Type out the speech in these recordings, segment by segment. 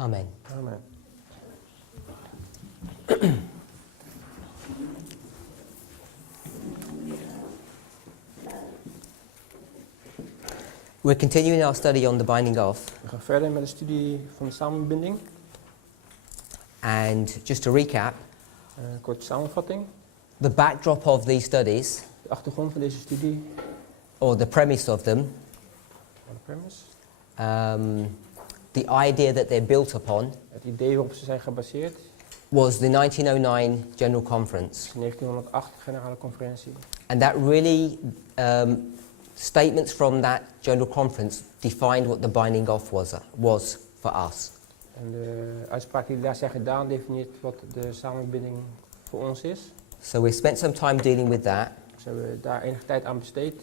Amen. Amen. We're continuing our study on the binding of. We gaan verder met de studie van de samenbinding. And just to recap, Een korte samenvatting. the backdrop of these studies, De achtergrond van deze studie, or the premise of them, de premise. the idea that they're built upon, Het idee waarop ze zijn gebaseerd was the 1909 General Conference. is de 1908 Generale Conferentie. And that really, statements from that General Conference defined what the binding of was for us. En de uitspraken die daar zijn gedaan definieert wat de samenbinding voor ons is. So we spent some time dealing with that. Dus hebben we daar enige tijd aan besteed.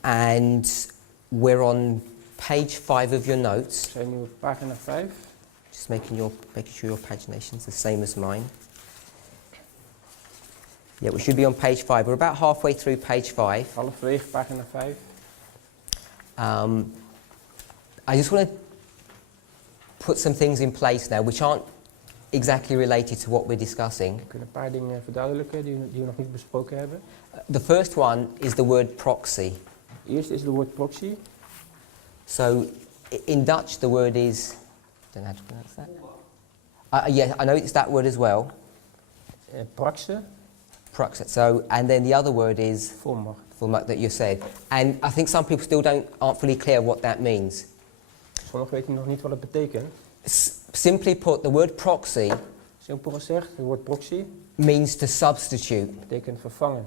And we're on page 5 of your notes. We zijn nu op pagina 5. Just making sure your pagination's the same as mine. Yeah, we should be on page 5. We're about halfway through page 5. Halverwege pagina 5. I just want to put some things in place now which aren't exactly related to what we're discussing. We kunnen een paar dingen verduidelijken die we nog niet besproken hebben. The first one is the word proxy. Eerst is het woord proxy. So in Dutch the word is, I don't know how to pronounce that. Yeah, I know it's that word as well. Praxe. Proxy. So, and then the other word is Volmacht. volmacht that you said. And I think some people still aren't fully clear what that means. Sommigen weten nog niet wat het betekent. Simply put, the word proxy Simpel gezegd, het woord proxy means to substitute. betekent vervangen.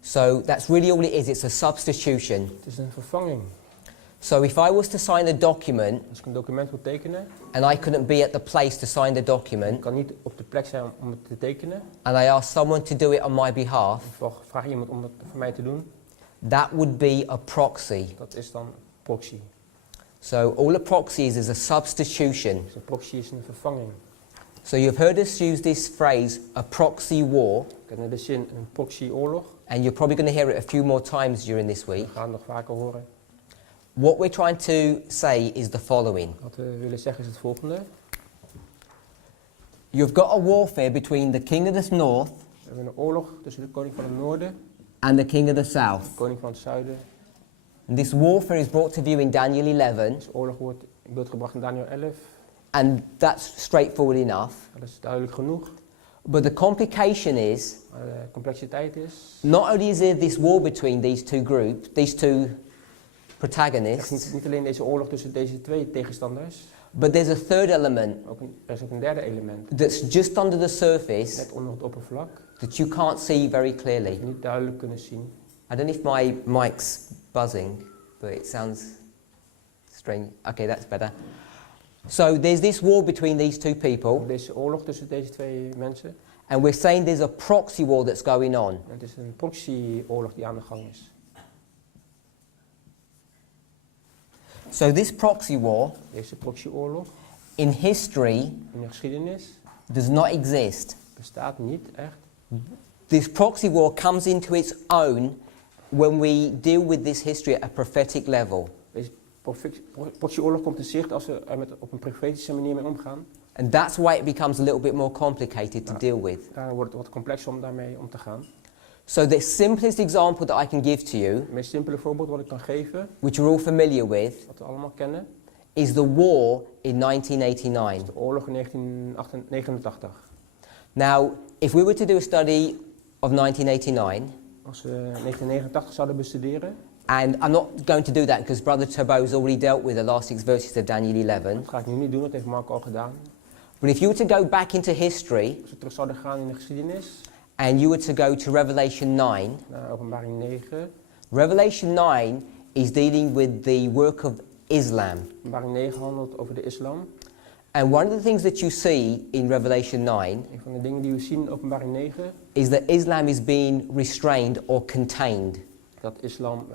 So that's really all it is, it's a substitution. Het is een vervanging. So if I was to sign a document Als ik een document wil tekenen, and I couldn't be at the place to sign the document, ik kan niet op de plek zijn om het te tekenen. and I asked someone to do it on my behalf, Of vraag iemand om het voor mij te doen. that would be a proxy. Dat is dan proxy. So all a proxy is a substitution. Dus een proxy is een vervanging. So you've heard us use this phrase, a proxy war, Ik ken de zin een proxyoorlog. and you're probably going to hear it a few more times during this week. We gaan het nog vaker horen. What we're trying to say is the following. Wat we willen zeggen is het volgende. You've got a warfare between the king of the north We hebben een oorlog tussen de koning van het noorden and the king of the en south. de koning van het zuiden. And this warfare is brought to view in Daniel 11, Deze oorlog wordt in beeld gebracht in Daniel 11. and that's straightforward enough. Dat is duidelijk genoeg. But the complication is, Maar de complexiteit is, not only is there this war between these two groups, these two echt protagonists, niet alleen deze oorlog tussen deze twee tegenstanders, but there's a third element er is ook een derde element. that's just under the surface Net onder het oppervlak, that you can't see very dat clearly. we niet duidelijk kunnen zien. I don't know if my mic's buzzing, but it sounds strange. Okay, that's better. So there's this war between these two people, Deze oorlog tussen deze twee mensen, and we're saying there's a proxy war that's going on. en het is een proxyoorlog die aan de gang is. So this proxy war, Deze proxyoorlog in history, in de geschiedenis does not exist. bestaat niet echt. This proxy war comes into its own when we deal with this history at a prophetic level. Deze proxyoorlog komt in zicht als we er op een profetische manier mee omgaan. And that's why it becomes a little bit more complicated to deal with. Daarom wordt het wat complexer om daarmee om te gaan. So the simplest example that I can give to you, Het meest simpele voorbeeld wat ik kan geven, which you're all familiar with, wat we allemaal kennen, is the war in is 1989. de oorlog in 1989. Now, if we were to do a study of 1989, Als we 1989 zouden bestuderen, and I'm not going to do that because Brother Turbo has already dealt with the last 6 verses of Daniel 11, dat ga ik nu niet doen, dat heeft Mark al gedaan. but if you were to go back into history Als we terug zouden gaan in de geschiedenis, and you were to go to Revelation 9, naar Openbaring 9. Revelation 9 is dealing with the work of Islam. Openbaring 9 handelt over de islam. And one of the things that you see in Revelation 9 Een van de dingen die we zien in Openbaring 9, is that Islam is being restrained or contained. dat islam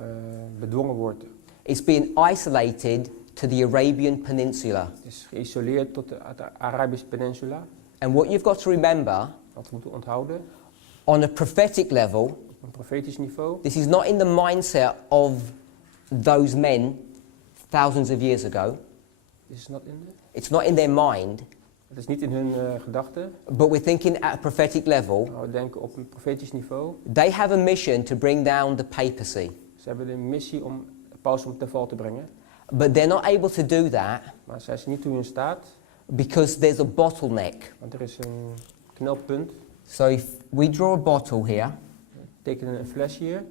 bedwongen wordt. It's being isolated to the Arabian Peninsula. Het is geïsoleerd tot de Arabische Peninsula. And what you've got to remember, Wat we moeten onthouden, on a prophetic level, op een profetisch niveau, this is not in the mindset of those men thousands of years ago. Is not in It's not in their mind, Het is niet in hun gedachten. but we're thinking at a prophetic level. Maar we denken op een profetisch niveau. They have a mission to bring down the papacy, Ze hebben de missie om paus om te val te brengen. but they're not able to do that Maar zij zijn niet toe in staat. because there's a bottleneck. Want er is een knelpunt. So if we draw a bottle here, We tekenen een fles hier.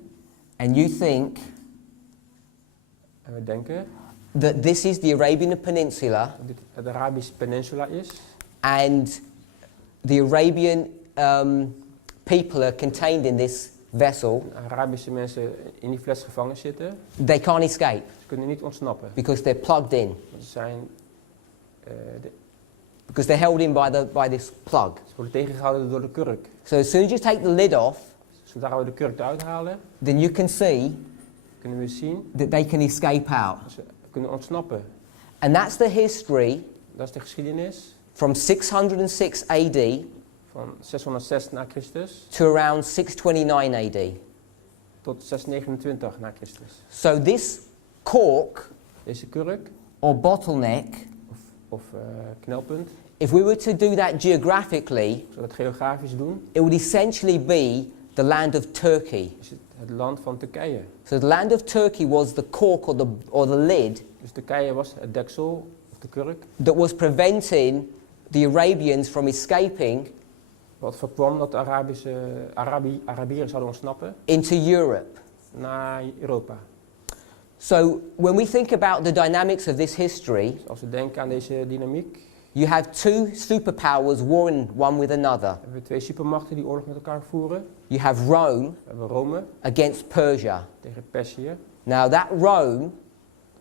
and you think En we denken that this is the Arabian Peninsula, dat dit het Arabische peninsula is. and the Arabian people are contained in this vessel, Arabische mensen in die fles gevangen zitten. they can't escape Ze kunnen niet ontsnappen. because they're plugged in, Want ze zijn, because they're held in by this plug. ze worden tegengehouden door de kurk. So as soon as you take the lid off, Zodra we de kurk eruit halen, then you can see kunnen we zien that they can escape out. dat ze kunnen ontsnappen. And that's the history Dat is de geschiedenis from 606 AD van 606 na Christus to around 629 AD. tot 629 na Christus. So this cork Deze kurk or bottleneck, of knelpunt, if we were to do that geographically, als we dat geografisch doen, it would essentially be the land of Turkey. is het land van Turkije. So the land of Turkey was the cork or the lid Dus Turkije was het deksel of de kurk that was preventing the Arabians from escaping wat voorkwam dat de Arabieren zouden ontsnappen into Europe. naar Europa. So when we think about the dynamics of this history, Dus als we denken aan deze dynamiek, you have two superpowers warring one with another. hebben we twee supermachten die oorlog met elkaar voeren. You have Rome We hebben Rome against Persia. tegen Perzië. Now that Rome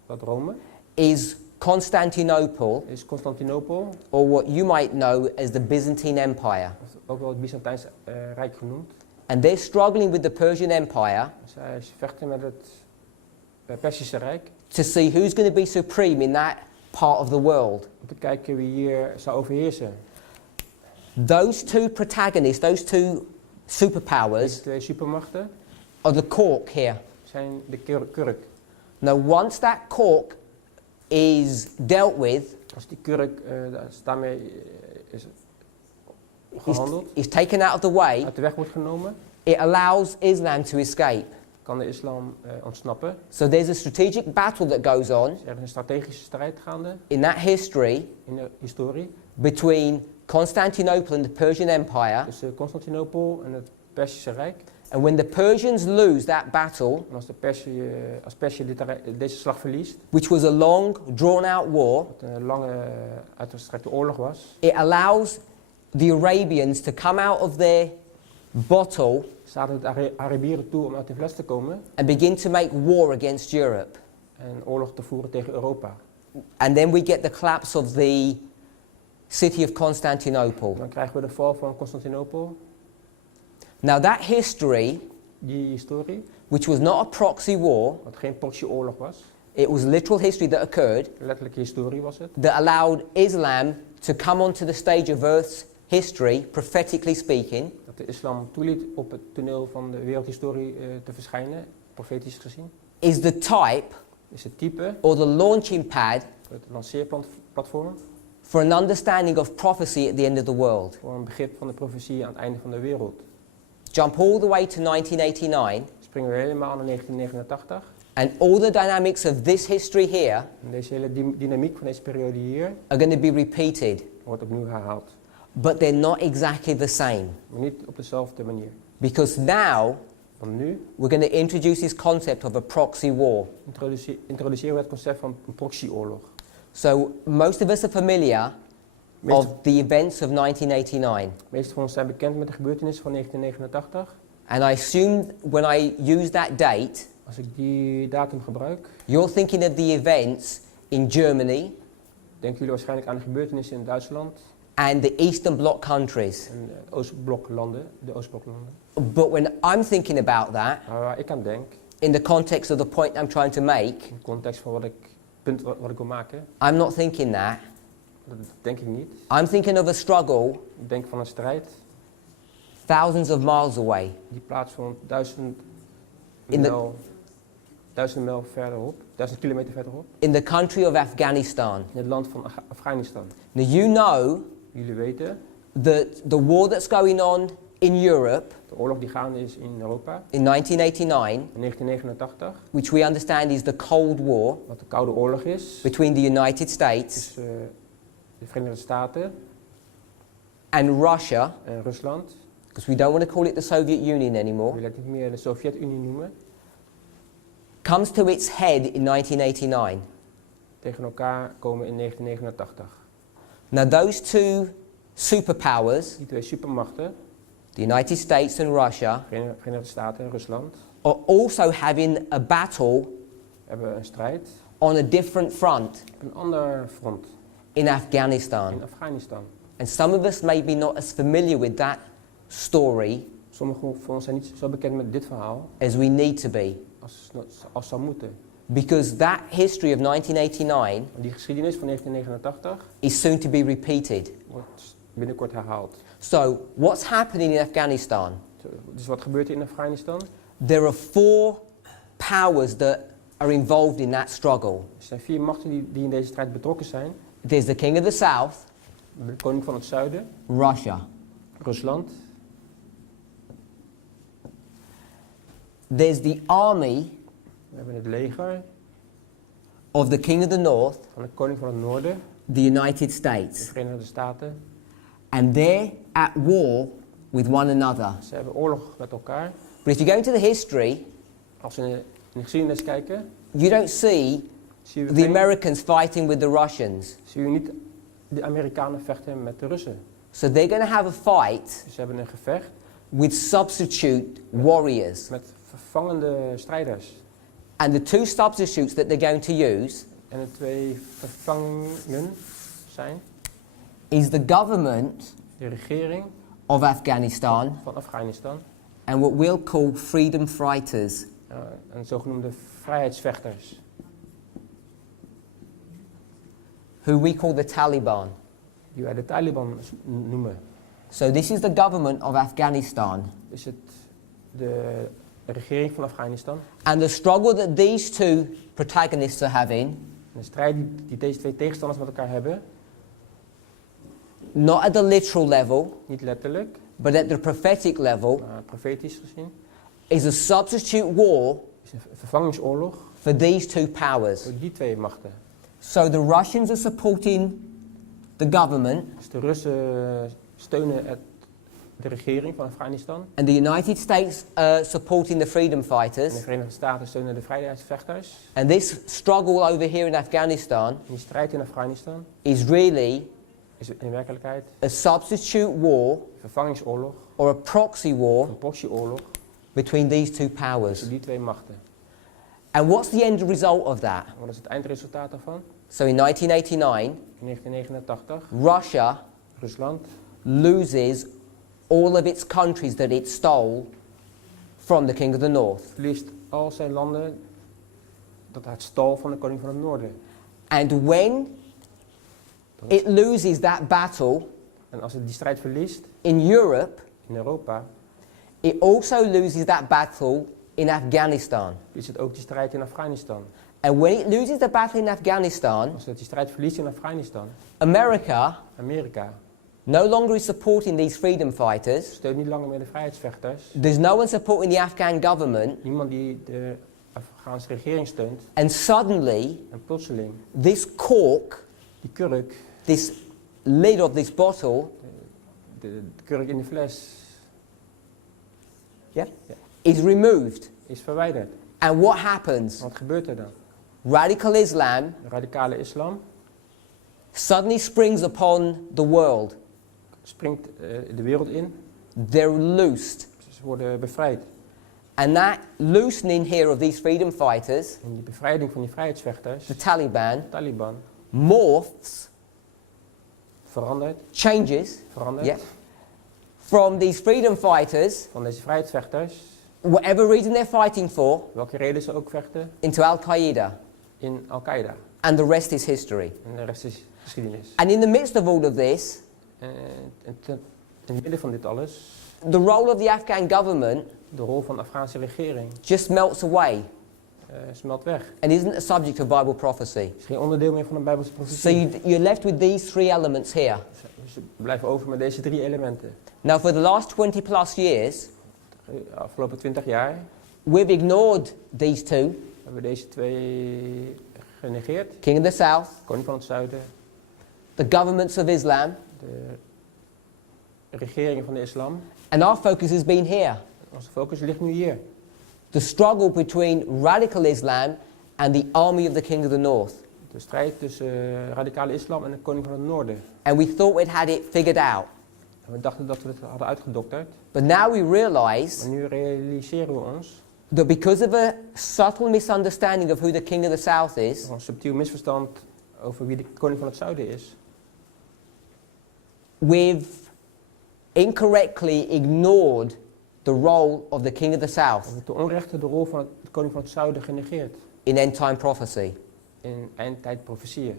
Dat Rome is Constantinople, is Constantinopel, or what you might know as the Byzantine Empire. of ook wel het Byzantijnse Rijk genoemd. And they're struggling with the Persian Empire Zij vechten met het Perzische Rijk to see who's going to be supreme in that part of the world. om te kijken wie hier zou overheersen. Those two protagonists, those two Deze superpowers, twee supermachten are the cork here. zijn de kurk. Now once that cork is dealt with, Als die kurk daarmee is gehandeld, is taken out of the way, uit de weg wordt genomen, it allows Islam to escape. kan de islam ontsnappen. So there's a strategic battle that goes on Er is een strategische strijd gaande in that history in de historie between Constantinople and the Persian Empire. tussen Constantinopel en het Perzische Rijk. And when the Persians lose that battle, En als Perzië deze slag verliest, which was a long, drawn-out war, wat een lange uitgestrekte oorlog was, it allows the Arabians to come out of their bottle staat het Arabieren toe om uit de fles te komen and begin to make war against Europe. en oorlog te voeren tegen Europa. And then we get the collapse of the city of Constantinople. Dan krijgen we de val van Constantinopel. Now that history, Die historie, which was not a proxy war, wat geen proxyoorlog was, it was literal history that occurred, letterlijke historie was het, that allowed Islam to come onto the stage of Earth's history, prophetically speaking, dat de islam toeliet op het toneel van de wereldhistorie te verschijnen, profetisch gezien, is the type is het type, or the launching pad het lanceerplatform, for an understanding of prophecy at the end of the world. voor een begrip van de profetie aan het einde van de wereld. Jump all the way to 1989, Springen we helemaal naar 1989 and all the dynamics of this history here en deze hele dynamiek van deze periode hier are going to be repeated, wordt opnieuw herhaald. but they're not exactly the same. Maar niet op dezelfde manier. Because now Want nu we're going to introduce this concept of a proxy war. introduceren we het concept van een proxyoorlog. So most of us are familiar of the events of 1989. De meeste van ons zijn bekend met de gebeurtenissen van 1989. And I assume when I use that date, Als ik die datum gebruik, you're thinking of the events in Germany denken jullie waarschijnlijk aan de gebeurtenissen in Duitsland and the Eastern Bloc countries. en de Oostbloklanden. But when I'm thinking about that, Maar waar ik aan denk, in the context of the point I'm trying to make, in de context van wat ik wil maken, I'm not thinking that. dat denk ik niet. I'm thinking of a struggle Ik denk van een strijd thousands of miles away die plaatsvond 1000 In de- mijl duizenden mijl verderop, 1000 kilometer verderop, in the country of Afghanistan. in het land van Afghanistan. Now you know Jullie weten, that the war that's going on in Europe de oorlog die gaande is in Europa, in 1989, in 1989, which we understand is the Cold War wat de Koude Oorlog is, between the United States tussen de Verenigde Staten and Russia, en Rusland. because we don't want to call it the Soviet Union We anymore, willen het niet meer de Sovjet-Unie noemen, comes to its head in 1989. tegen elkaar komen in 1989. Now those two superpowers, Die twee supermachten, the United States and Russia, Verenigde Staten en Rusland, are also having a battle hebben een strijd on a different front op een ander front in Afghanistan. in Afghanistan. And some of us may be not as familiar with that story Sommigen van ons zijn niet zo bekend met dit verhaal as we need to be, als zou moeten. because that history of 1989 Die geschiedenis van 1989 is soon to be repeated. wordt binnenkort herhaald. So, what's happening in Afghanistan? Dus wat gebeurt er in Afghanistan? There are 4 powers that are involved in that struggle. Er zijn 4 machten die in deze strijd betrokken zijn. There's the King of the South, De koning van het zuiden, Russia. Rusland. There's the army We hebben het leger of the King of the North, van de koning van het noorden, the United de States. Verenigde Staten. And they're at war with one another. Ze hebben oorlog met elkaar. But if you go into the history, Als we in de geschiedenis kijken, you don't see zien we, the Americans fighting with the Russians. zien we niet de Amerikanen vechten met de Russen. So they're going to have a fight Dus ze hebben een gevecht with substitute warriors. met vervangende strijders. And the 2 substitutes that they're going to use En de 2 vervangingen zijn is the government de regering of Afghanistan van Afghanistan and what we'll call freedom fighters. en zogenoemde vrijheidsvechters, Who we call the Taliban. die wij de Taliban noemen. So this is the government of Afghanistan. Is het de regering van Afghanistan. And the struggle that these 2 protagonists are having, En de strijd die deze 2 tegenstanders met elkaar hebben, not at the literal level, niet letterlijk, but at the prophetic level, maar profetisch gezien, is a substitute war is een vervangingsoorlog for these 2 powers. door die 2 machten. So the Russians are supporting the government Dus de Russen steunen de regering van Afghanistan. and the United States are supporting the freedom En de Fighters. Verenigde Staten steunen de vrijheidsvechters. And this struggle over here in Afghanistan En die strijd in Afghanistan is really is in werkelijkheid a substitute war een vervangingsoorlog, or a proxy war een proxyoorlog between these 2 powers. tussen die 2 machten. And what's the end result of that? Wat is het eindresultaat daarvan? So in 1989, In 1989, Russia Rusland loses all of its countries that it stole from the King of the North. verliest al zijn landen dat hij het stal van de koning van het noorden. And when it loses that battle En als het die strijd verliest in Europe, in Europa, it also loses that battle in Afghanistan. is het ook die strijd in Afghanistan. And when it loses the battle in Afghanistan, Als het die strijd verliest in Afghanistan, America Amerika no longer is supporting these freedom fighters. steunt niet langer meer de vrijheidsvechters. There's no one supporting the Afghan government. Niemand die de Afghaanse regering steunt. And suddenly, En plotseling, this cork, die kurk, this lid of this bottle, de kurk in de fles, is removed. is verwijderd. And what happens? Wat gebeurt er dan? Radical Islam De radicale islam suddenly springs upon the world. springt de wereld in. They're loosed. Ze worden bevrijd. And that loosening here of these freedom fighters, En die bevrijding van die vrijheidsvechters, the Taliban, Taliban, morphs, verandert changes, verandert from these freedom fighters, van deze vrijheidsvechters, whatever reason they're fighting for, welke reden ze ook vechten, into Al-Qaeda. in Al-Qaeda. And the rest is history. En de rest is geschiedenis. And in the midst of all of this, En in het midden van dit alles, the role of the Afghan government de rol van de Afghaanse regering just melts away. smelt weg. and isn't a subject of Bible prophecy. Het is geen onderdeel meer van een Bijbelse So profetie. you're left with these three elements here. Dus we blijven over met deze 3 elementen. Now, for the last 20 plus years, De afgelopen 20 jaar we've ignored these two, hebben we deze 2 genegeerd. King of the South, Koning van het Zuiden, the governments of Islam, de regeringen van de islam. and our focus has been here. Onze focus ligt nu hier. The struggle between radical Islam and the army of the King of the North. De strijd tussen radicale islam en de koning van het noorden. And we thought we'd had it figured out. En we dachten dat we het hadden uitgedokterd. But now we realize Maar nu realiseren we ons, that because of a subtle misunderstanding of who the King of the South is, door een subtiel misverstand over wie de koning van het zuiden is, we've incorrectly ignored the role of the King of the South hebben we ten onrechte de rol van de koning van het zuiden genegeerd in end time prophecy. in eindtijd profetieën.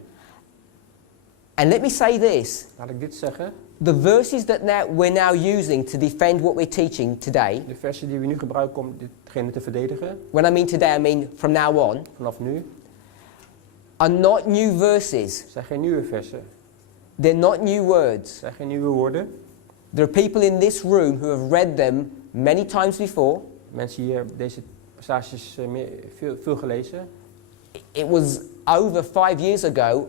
And let me say this, Laat ik dit zeggen, the verses that we're now using to defend what we're teaching today, de versen die we nu gebruiken om ditgene te verdedigen, when I mean today I mean from now on, vanaf nu, are not new verses. zijn geen nieuwe versen, They're not new words. zijn geen nieuwe woorden. There are people in this room who have read them many times before. Mensen hier hebben deze passages veel gelezen. It was over 5 years ago,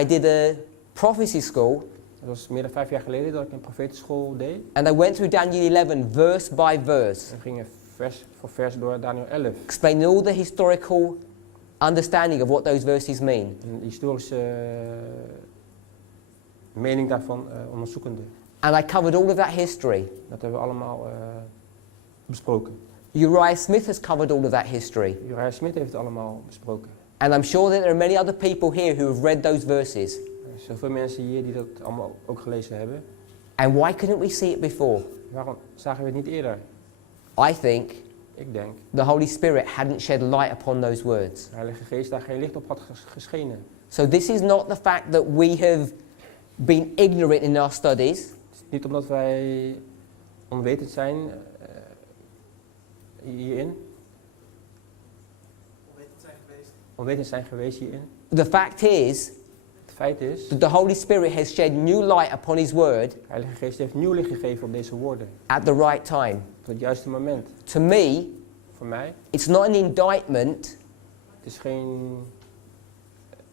I did a prophecy school, Het was meer dan 5 jaar geleden dat ik een profetenschool deed. and I went through Daniel 11 verse by verse, En we gingen vers voor vers door Daniel 11. explaining all the historical understanding of what those verses mean. En de historische mening daarvan onderzoekende. And I covered all of that history. Dat hebben we allemaal besproken. Uriah Smith has covered all of that history. Uriah Smith heeft het allemaal besproken. And I'm sure that there are many other people here who have read those verses. Er zijn zoveel mensen hier die dat allemaal ook gelezen hebben. And why couldn't we see it before? Waarom zagen we het niet eerder? I think Ik denk, the Holy Spirit hadn't shed light upon those words. de Heilige Geest daar geen licht op had geschenen. So this is not the fact that we have been ignorant in our studies. Het is niet omdat wij onwetend zijn hierin. Onwetend zijn geweest hierin. The fact is Het feit is, that the Holy Spirit has shed new light upon His Word de Heilige Geest heeft nieuw licht gegeven op deze woorden. at the right time. Op het juiste moment. To me, Voor mij, it's not an indictment, het is geen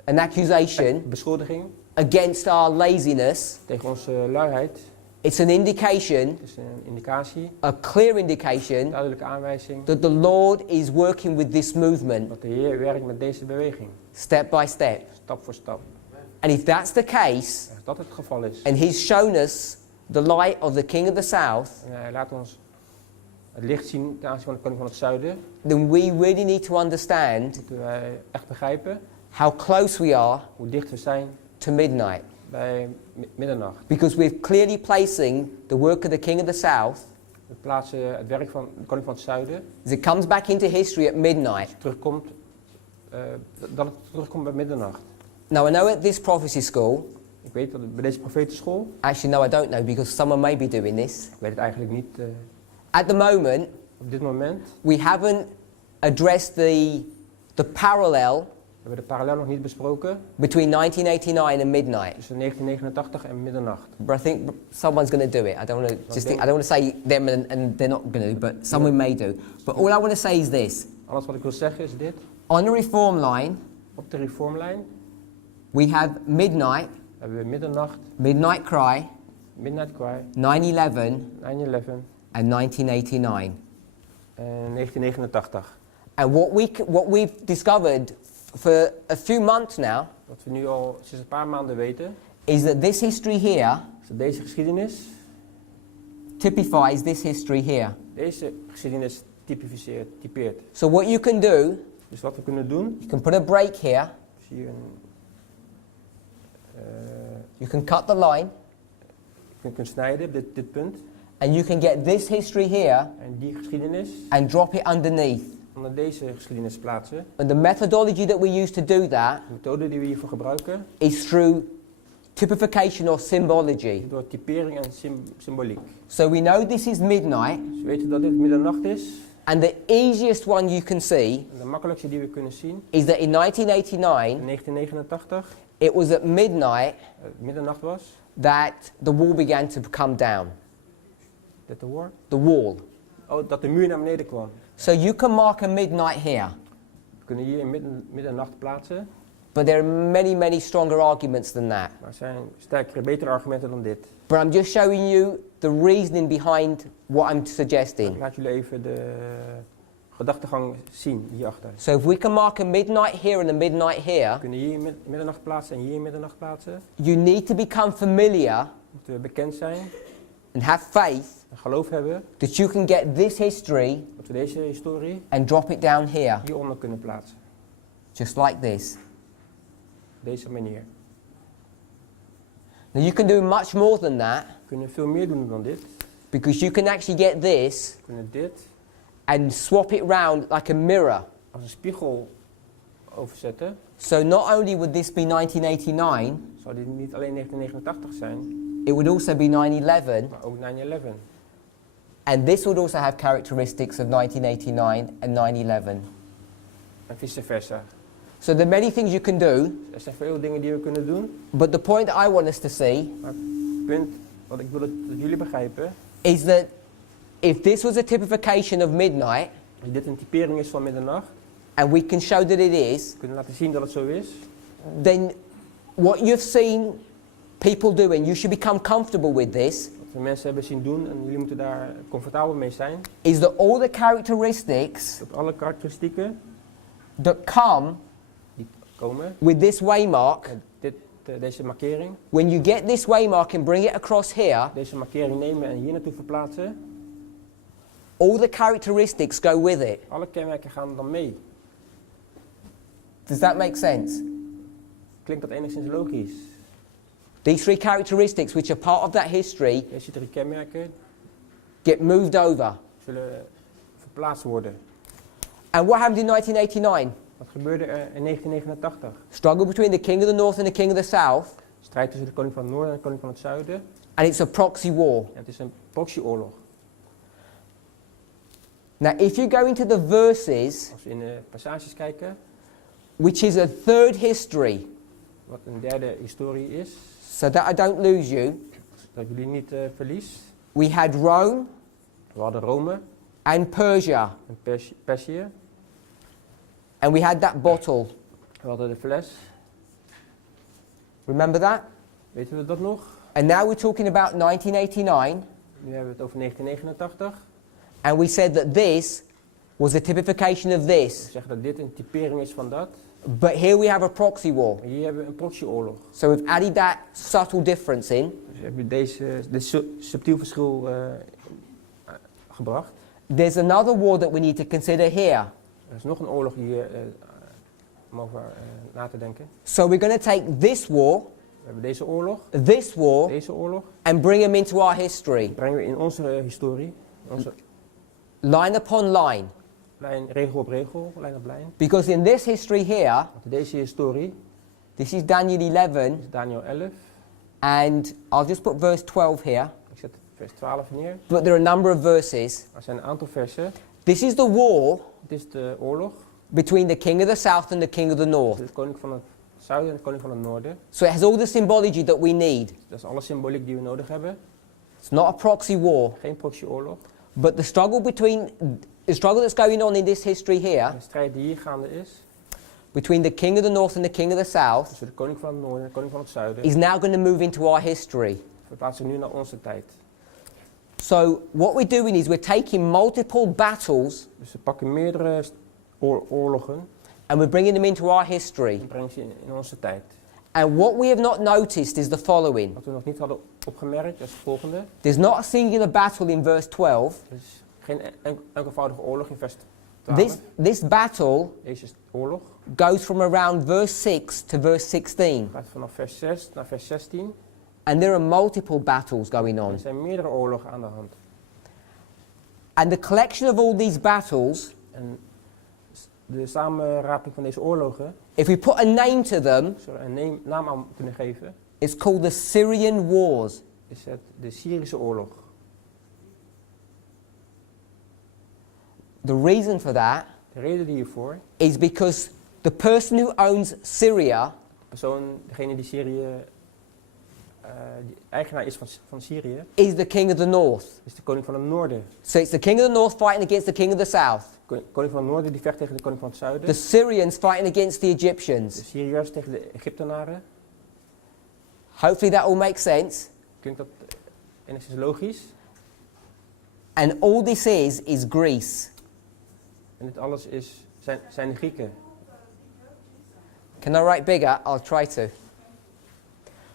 an accusation beschuldiging against our laziness. tegen onze luiheid. It's an indication, Het is een indicatie, a clear indication, een duidelijke aanwijzing that the Lord is working with this movement dat de Heer werkt met deze beweging. step by step. Stap voor stap. And if that's the case, Als dat het geval is, and He's shown us the light of the King of the South, en Hij laat ons het licht zien ten aanzien van de koning van het zuiden, then we really need to understand moeten wij echt begrijpen how close we are hoe dicht we zijn to midnight. bij middernacht. Because we're clearly placing the work of the King of the South We plaatsen het werk van de koning van het zuiden, as it comes back into history at midnight. terugkomt, dat het terugkomt bij middernacht. Now I know at this prophecy school, Ik weet dat bij deze profetenschool, actually no I don't know because someone may be doing this. ik weet het eigenlijk niet At the moment, op dit moment, we haven't addressed the parallel we hebben de parallel nog niet besproken between 1989 and midnight. tussen 1989 en middernacht. But I think someone's going to do it. I don't want to say them and they're not going to, but someone may do. But all I want to say is this. Alles wat ik wil zeggen is dit. On the reform line, Op de reformlijn we have midnight, hebben we middernacht, midnight cry, midnight cry, 9/11 9/11 and 1989. en 1989. And what we've discovered for a few months now Wat we nu al sinds een paar maanden weten, is that this history here is dat deze geschiedenis, typifies this history here. deze geschiedenis typeert. So what you can do, Dus wat we kunnen doen, you can put a break here, zie je een, you can cut the line, je kunt snijden op dit punt and you can get this history here en die geschiedenis and drop it underneath. onder deze geschiedenis plaatsen. And the methodology that we use to do that De methode die we hiervoor gebruiken is through typification or symbology. door typering en symboliek. So we know this is midnight, Dus we weten dat dit middernacht is, And the easiest one you can see En de makkelijkste die we kunnen zien, is that in in 1989, 1989, it was at midnight middernacht was, that the wall began to come down. dat de war. The wall. Oh, dat de muur naar beneden kwam. So you can mark a midnight here, We kunnen hier in middernacht plaatsen, but there are many, many stronger arguments than that. maar er zijn sterkere, betere argumenten dan dit. But I'm just showing you the reasoning behind what I'm suggesting. Ik laat jullie even de gedachtegang zien hierachter. So if we can mark a midnight here and a midnight We here, kunnen hier middernacht plaatsen en hier middernacht plaatsen. you need to become familiar Moeten we bekend zijn and have faith en geloof hebben that you can get this history dat we deze historie and drop it down here, hieronder kunnen plaatsen. just like this. Op deze manier. Now you can do much more than that, We kunnen veel meer doen dan dit. because you can actually get this We kunnen dit and swap it round like a mirror. als een spiegel overzetten. So not only would this be 1989, Zou dit niet alleen 1989 zijn, it would also be 9/11, maar ook 9/11. and this would also have characteristics of 1989 and 9/11. En vice versa. So there are many things you can do, Er zijn veel dingen die we kunnen doen. but the point I want us to see Maar het punt wat ik wil dat jullie begrijpen, is that if this was a typification of midnight, als dit een typering is van middernacht, and we can show that it is, kunnen laten zien dat het zo is, then what you've seen people do, and you should become comfortable with this, wat we mensen hebben zien doen en jullie moeten daar comfortabel mee zijn, is that all the characteristics dat alle karakteristieken that come die komen with this waymark, met deze markering, when you get this waymark and bring it across here, deze markering nemen en hier naartoe verplaatsen, all the characteristics go with it. alle kenmerken gaan dan mee. Does that make sense? Klinkt dat enigszins logisch? These three characteristics, which are part of that history, Deze 3 kenmerken get moved over. zullen verplaatst worden. And what happened in 1989? Wat gebeurde er in 1989? Struggle between the king of the north and the king of the south, Strijd tussen de koning van het noorden en de koning van het zuiden. and it's a proxy war. En het is een proxyoorlog. Now, if you go into the verses, Als we in de passages kijken, which is a third history, wat een derde historie is, so that I don't lose you, dat jullie niet verlies. we had Rome We hadden Rome and Persia, en Perzië. and we had that bottle. We hadden de fles. Remember that? Weten we dat nog? And now we're talking about 1989, Nu hebben we het over 1989. and we said that this was a typification of We this. zeggen dat dit een typering is van dat. But here we have a proxy war. En hier hebben we een proxyoorlog. So we've added that subtle difference in. Dus we hebben dit subtiel verschil gebracht. There's another war that we need to consider here. Er is nog een oorlog hier om over na te denken. So we're going to take this war, We hebben deze oorlog, this war, and bring them into our history, brengen we in onze historie, onze line upon line. lijn, regel op regel, lijn op lijn. Because in this history here, Want deze historie this is Daniel 11, is Daniel 11. and I'll just put verse 12 here, Ik zet vers 12 neer. but there are a number of verses. Er zijn een aantal versen. This is the war Dit is de oorlog between the king of the south and the king of the north. tussen de koning van het zuiden en de koning van het noorden. So it has all the symbology that we need. Dat is alle symboliek die we nodig hebben. It's not a proxy war, Geen proxyoorlog. but the struggle that's going on in this history here, De strijd die hier gaande is between the king of the north and the king of the south, tussen de koning van het noorden en de koning van het zuiden, is now going to move into our history. verplaatst zich nu naar onze tijd. So what we're doing is we're taking multiple battles Dus we pakken meerdere oorlogen and we're bringing them into our history. en brengen ze in onze tijd. And what we have not noticed is the following. Wat we nog niet hadden opgemerkt is het volgende. There's not a singular battle in verse 12. Er is geen enkelvoudige oorlog in vers 12. This battle Deze oorlog goes from around verse 6 to verse 16. gaat vanaf vers 6 naar vers 16. And there are multiple battles going Er on. zijn meerdere oorlogen aan de hand. And the collection of all these battles, En de samenraping van deze oorlogen, if we put a name to them, zullen we een naam aan kunnen geven, it's called the Syrian Wars. is het de Syrische oorlog. The reason for that De reden hiervoor, is because the person who owns Syria de persoon, degene die Syrië, die eigenaar is van Syrië, is the king of the north. is de koning van het noorden. So it's the king of the north fighting against the king of the south. Koning van het noorden die vecht tegen de koning van het zuiden. The Syrians fighting against the De Egyptians. Syriërs tegen de Egyptenaren. Hopefully that all makes sense. Klinkt dat enigszins logisch? And all this is Greece. En dit alles zijn de Grieken. Can I write bigger? I'll try to.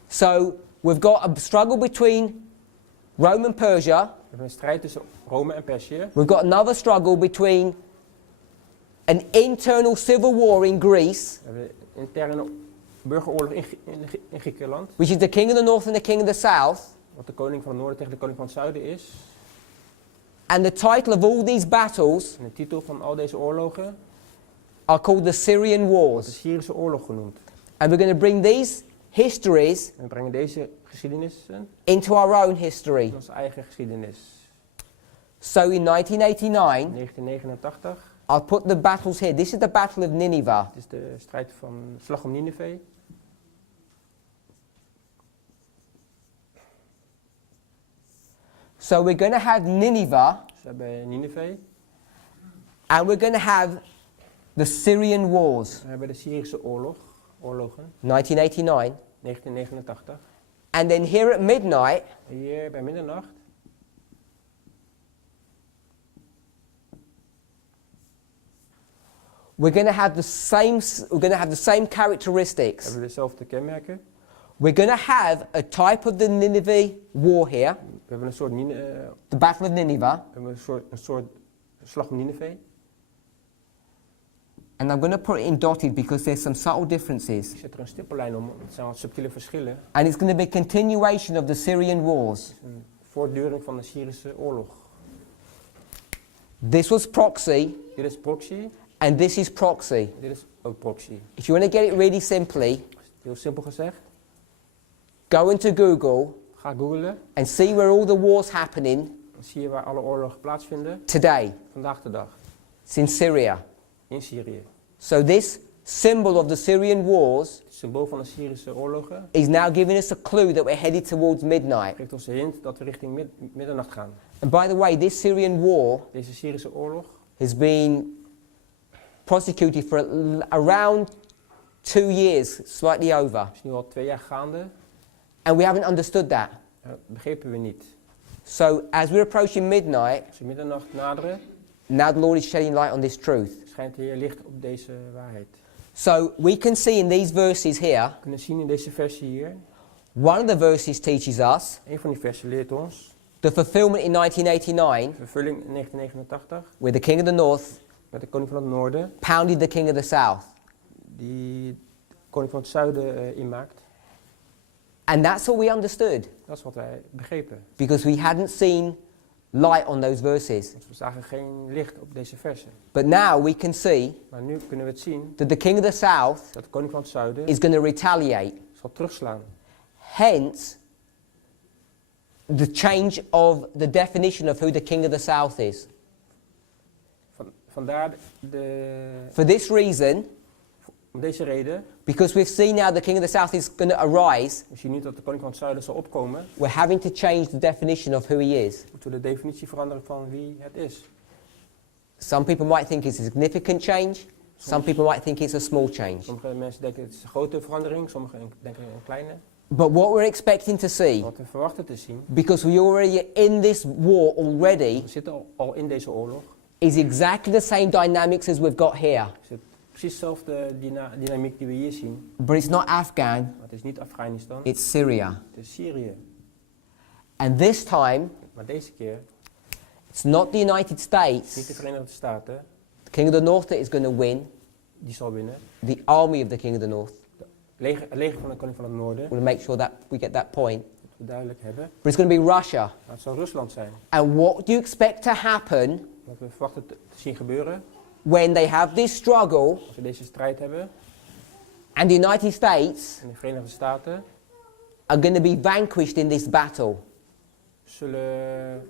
So we've got a struggle between Rome and Persia. We hebben een strijd tussen Rome en Perzië. We've got another struggle between an internal civil war in Greece, We hebben een interne burgeroorlog in Griekenland. which is the king of the north and the king of the south. Wat de koning van het noorden tegen de koning van het zuiden is. And the title of all these battles En de titel van al deze oorlogen are called the Syrian wordt de Wars. Syrische oorlog genoemd. And we're going to bring these histories En we brengen deze geschiedenissen into our own history. in onze eigen geschiedenis. So in 1989, 1989, I'll put the battles here. This is the Battle of Nineveh. het is de strijd van Slag om Nineve. So we're going to have Nineveh, Dus we hebben Nineve. and we're going to have the Syrian Wars, We hebben de Syrische oorlogen, 1989. 1989. And then here at midnight, Hier bij middernacht we're going to have the same characteristics. hebben we dezelfde kenmerken. We're going to have a type of the Nineveh war here, We hebben een soort, we the Battle of Nineveh, hebben een soort Slag om Nineve. and I'm going to put it in dotted because there's some subtle differences. Ik zet er een stippellijn om, het zijn wat subtiele verschillen. And it's going to be a continuation of the Syrian Wars. Een voortduring van de Syrische oorlog. This was proxy, Dit is proxy, and this is proxy. dit is ook proxy. If you want to get it really simply, Heel simpel gezegd, go into Google ga googlen, and see where all the wars happening dan zie je waar alle oorlogen plaatsvinden. today. Vandaag de dag, It's in Syria. in Syrië. So this symbol of the Syrian Wars Het symbool van de Syrische oorlogen is now giving us a clue that we're headed towards midnight. geeft ons een hint dat we richting middernacht gaan. And by the way, this Syrian war Deze Syrische oorlog has been prosecuted for around 2 years, slightly over. is nu al 2 jaar gaande. And we haven't understood that. Begrepen we niet. So as we're approaching midnight, Als we middernacht naderen, now the Lord is shedding light on this truth. schijnt de Heer licht op deze waarheid. So we can see in these verses here, We kunnen zien in deze versie hier, one of the verses teaches us een van die versen leert ons, the fulfillment in 1989, vervulling in 1989, where the king of the north met de koning van het noorden, pounded the king of the south. die de koning van het zuiden inmaakt. And that's what we understood, Dat is wat wij begrepen. because we hadn't seen light on those verses. Want we zagen geen licht op deze versen. But now we can see Maar nu kunnen we het zien that the king of the south dat de koning van het zuiden is going to retaliate. zal terugslaan. Hence, the change of the definition of who the king of the south is. Vandaar de, For this reason, om deze reden, because we've seen now the king of the south is going to arise, we zien nu dat de koning van het zuiden zal opkomen, we're having to change the definition of who he is. moeten we de definitie veranderen van wie het is. Some people might think it's a significant change. Some people might think it's a small change. Sommige mensen denken het is een grote verandering, sommigen denken een kleine. But what we're expecting to see, Wat we verwachten te zien, because we're already in this war already, we zitten al in deze oorlog, is exactly the same dynamics as we've got here. is het precies dezelfde dynamiek die we hier zien. But it's not Afghan, Maar het is niet Afghanistan, it's Syria. het is Syrië. And this time, Maar deze keer, it's not the United niet de States, Verenigde Staten, the king of the north that is going to win, die zal winnen. the army of the king of the north. Het leger van de koning van het noorden, We'll make sure that we get that point. dat we duidelijk hebben. But it's going to be Russia. Maar het zal Rusland zijn. And what do you expect to happen Wat we verwachten te zien gebeuren, when they have this struggle als we deze strijd hebben, and the United States en de Verenigde Staten are going to be vanquished in this battle? zullen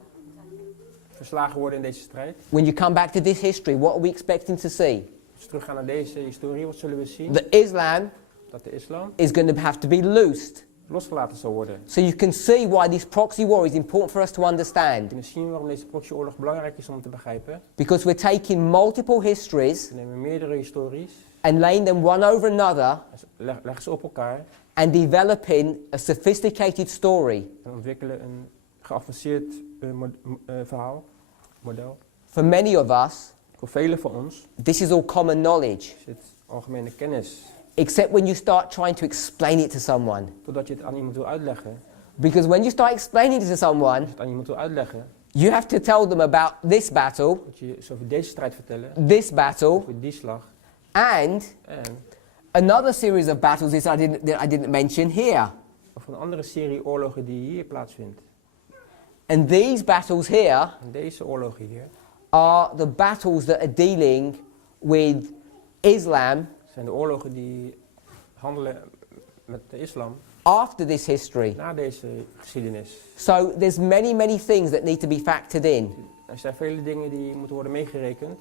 verslagen worden in deze strijd. When you come back to this history, what are we expecting to see? Als we teruggaan naar deze historie, wat zullen we zien? The Islam Dat de islam is going to have to be loosed. losgelaten zal worden. So you can see why this proxy war is important for us to We understand. kunnen zien waarom deze proxyoorlog belangrijk is om te begrijpen. Because we're taking multiple histories We nemen meerdere histories, and laying them one over another leggen ze op elkaar and developing a sophisticated story. en ontwikkelen een geavanceerd verhaal, model. For many of us, Voor velen van ons this is all common knowledge, is het algemene kennis. except when you start trying to explain it to someone. Totdat je het aan iemand wil uitleggen. Because when you start explaining it to someone, Als je het aan iemand wil uitleggen, you have to tell them about this battle, moet je ze over deze strijd vertellen, this battle, over die slag. and En another series of battles that I didn't mention here. of een andere serie oorlogen die hier plaatsvindt. And these battles here En deze oorlogen hier are the battles that are dealing with Islam zijn de oorlogen die handelen met de islam after this history. na deze geschiedenis. So there's many things that need to be factored in. Er zijn vele dingen die moeten worden meegerekend.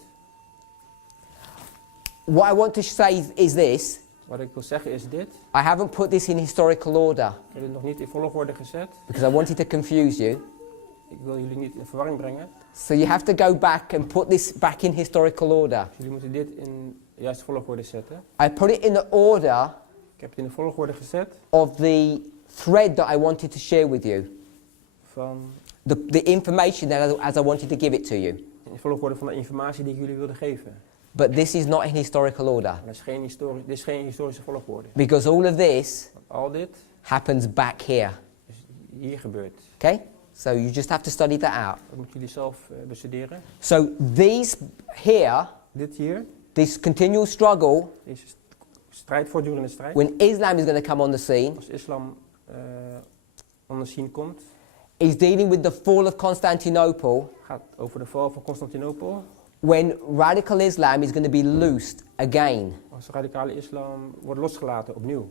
What I want to say is this. Wat ik wil zeggen is dit. I haven't put this in historical order Ik heb het nog niet in volgorde gezet. because I wanted to confuse you. Ik wil jullie niet in verwarring brengen. So you have to go back and put this back in historical order. Dus jullie moeten dit in de juiste volgorde zetten. I put it in the order Ik heb het in de volgorde gezet of the thread that I wanted to share with you. van The information that as I wanted to give it to you. in de volgorde van de informatie die ik jullie wilde geven. But this is not in historical order. Maar dit is geen historische volgorde. Because all of this Want al dit happens back here. is hier gebeurd. Okay? So you just have to study that out. Dat moeten jullie zelf bestuderen. So these here, Dit hier, this continual struggle, deze strijd, voortdurende strijd. when Islam is going to come on the scene, Als islam on the scene komt, is dealing with the fall of Constantinople, gaat over de val van Constantinopel. when radical Islam is going to be loosed again. Als radicale islam wordt losgelaten opnieuw.